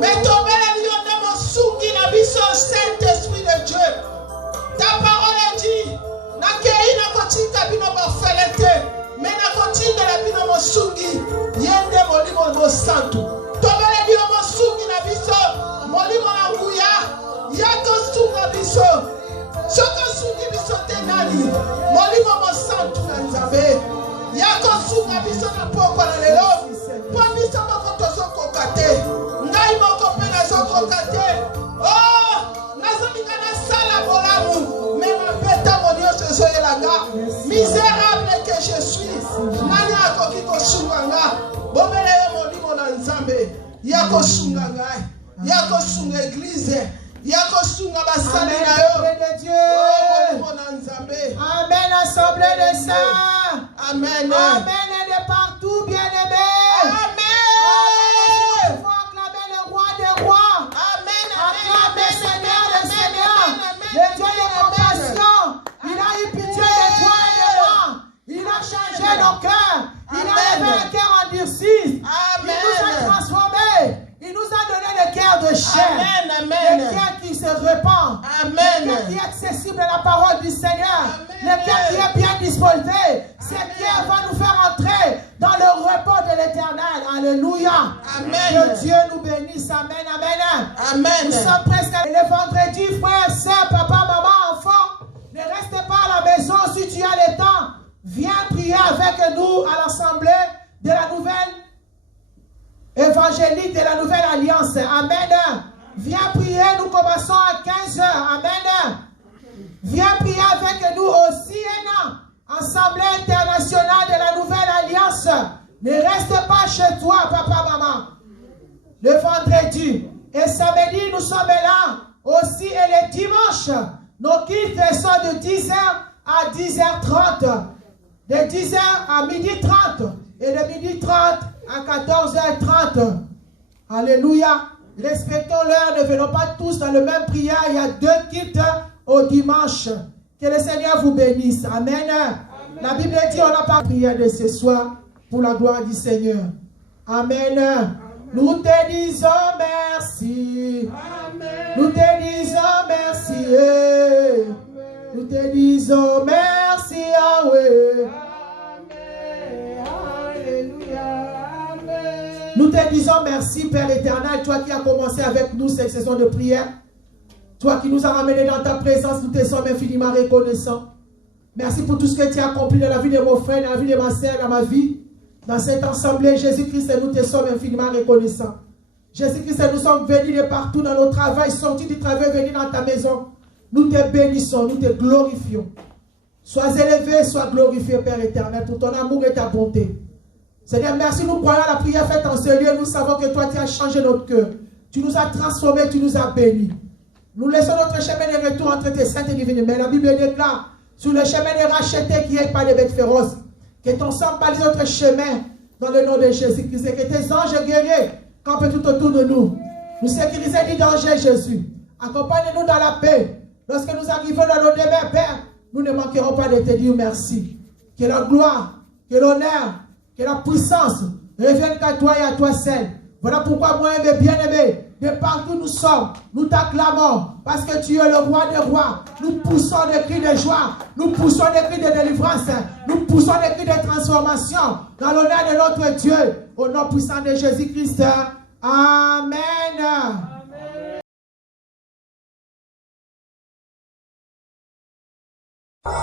Metobela lionde mosungi na biso Saint-Esprit de Dieu. Ta parole dit, na kei na kotinda bino bafelete, mais na kotinda la bino mosungi, yende molimo mo santu. Tobela bino mosungi na biso, molimo na nguya, yako sunga biso. Soko sungi biso tenani, molimo mo santu na nzambe. Yako sunga biso na poko na lelo, po biso moko tozoko kate, ngai moko pe nazoko kate. Oh, nazolinga na sala bolamu, mais ma beta mon Dieu se soye langa. Misérable que je suis, nani akoki kosunga nga, bobele ye molimo na nzambe. Yako sunga ngai, yako sunga église. Yakosunga basali na yo. Amen, assemblée des saints. Amen. Amen, et de partout, bien-aimés. Amen. Il faut acclamer le roi des rois. Amen. Acclamer le Seigneur des seigneurs. Le Dieu de compassion. Il a eu pitié de toi et de moi. Il a changé nos cœurs. Il a levé le cœur en durcis. Amen. Il nous a transformés. Il nous a donné le cœur de chair. Amen. Le cœur qui se répand. Amen. Le cœur qui est accessible à la parole du Seigneur. Le cœur qui est bien disposé. Ce cœur va nous faire entrer dans le repos de l'Éternel. Alléluia. Amen. Que Dieu nous bénisse. Amen. Amen. Amen. Nous sommes presque le vendredi, frère, soeur, papa, maman, enfant. Ne reste pas à la maison si tu as le temps. Viens prier avec nous à l'assemblée de la nouvelle évangélique de la nouvelle alliance. Amen. Viens prier, nous commençons à 15h. Amen. Viens prier avec nous aussi, Assemblée internationale de la nouvelle alliance. Ne reste pas chez toi, papa, maman. Le vendredi et samedi, nous sommes là aussi. Et le dimanche, nos cultes sont de 10h à 10h30. De 10h à 12h30. Et de 12h30 à 14h30. Alléluia. Respectons l'heure, ne venons pas tous dans le même prière. Il y a 2 cultes au dimanche. Que le Seigneur vous bénisse. Amen. La Bible dit, on n'a pas prié de ce soir pour la gloire du Seigneur. Amen. Nous te disons merci. Amen. Nous te disons merci. Nous te disons merci, Yahweh. Nous te disons merci, Père éternel, toi qui as commencé avec nous cette saison de prière. Toi qui nous as ramenés dans ta présence, nous te sommes infiniment reconnaissants. Merci pour tout ce que tu as accompli dans la vie de mon frère, dans la vie de ma soeur, dans ma vie. Dans cette assemblée, Jésus-Christ, nous te sommes infiniment reconnaissants. Jésus-Christ, nous sommes venus de partout dans nos travails, sortis du travail, venus dans ta maison. Nous te bénissons, nous te glorifions. Sois élevé, sois glorifié, Père éternel, pour ton amour et ta bonté. Seigneur, merci, nous croyons à la prière faite en ce lieu. Nous savons que toi, tu as changé notre cœur. Tu nous as transformés, tu nous as bénis. Nous laissons notre chemin de retour entre tes saintes et divines mains. La Bible déclare, sur le chemin des rachetés qui est par les bêtes féroces, que ton sang balise notre chemin dans le nom de Jésus-Christ. Et que tes anges guerriers campent tout autour de nous. Nous sécuriser du danger, Jésus. Accompagne-nous dans la paix. Lorsque nous arrivons dans nos demeures, Père, nous ne manquerons pas de te dire merci. Que la gloire, que l'honneur, que la puissance reviennent qu'à toi et à toi seul. Voilà pourquoi, moi, mes bien-aimés, de partout nous sommes, nous t'acclamons, parce que tu es le roi des rois. Nous poussons des cris de joie, nous poussons des cris de délivrance, nous poussons des cris de transformation, dans l'honneur de notre Dieu, au nom puissant de Jésus-Christ. Amen.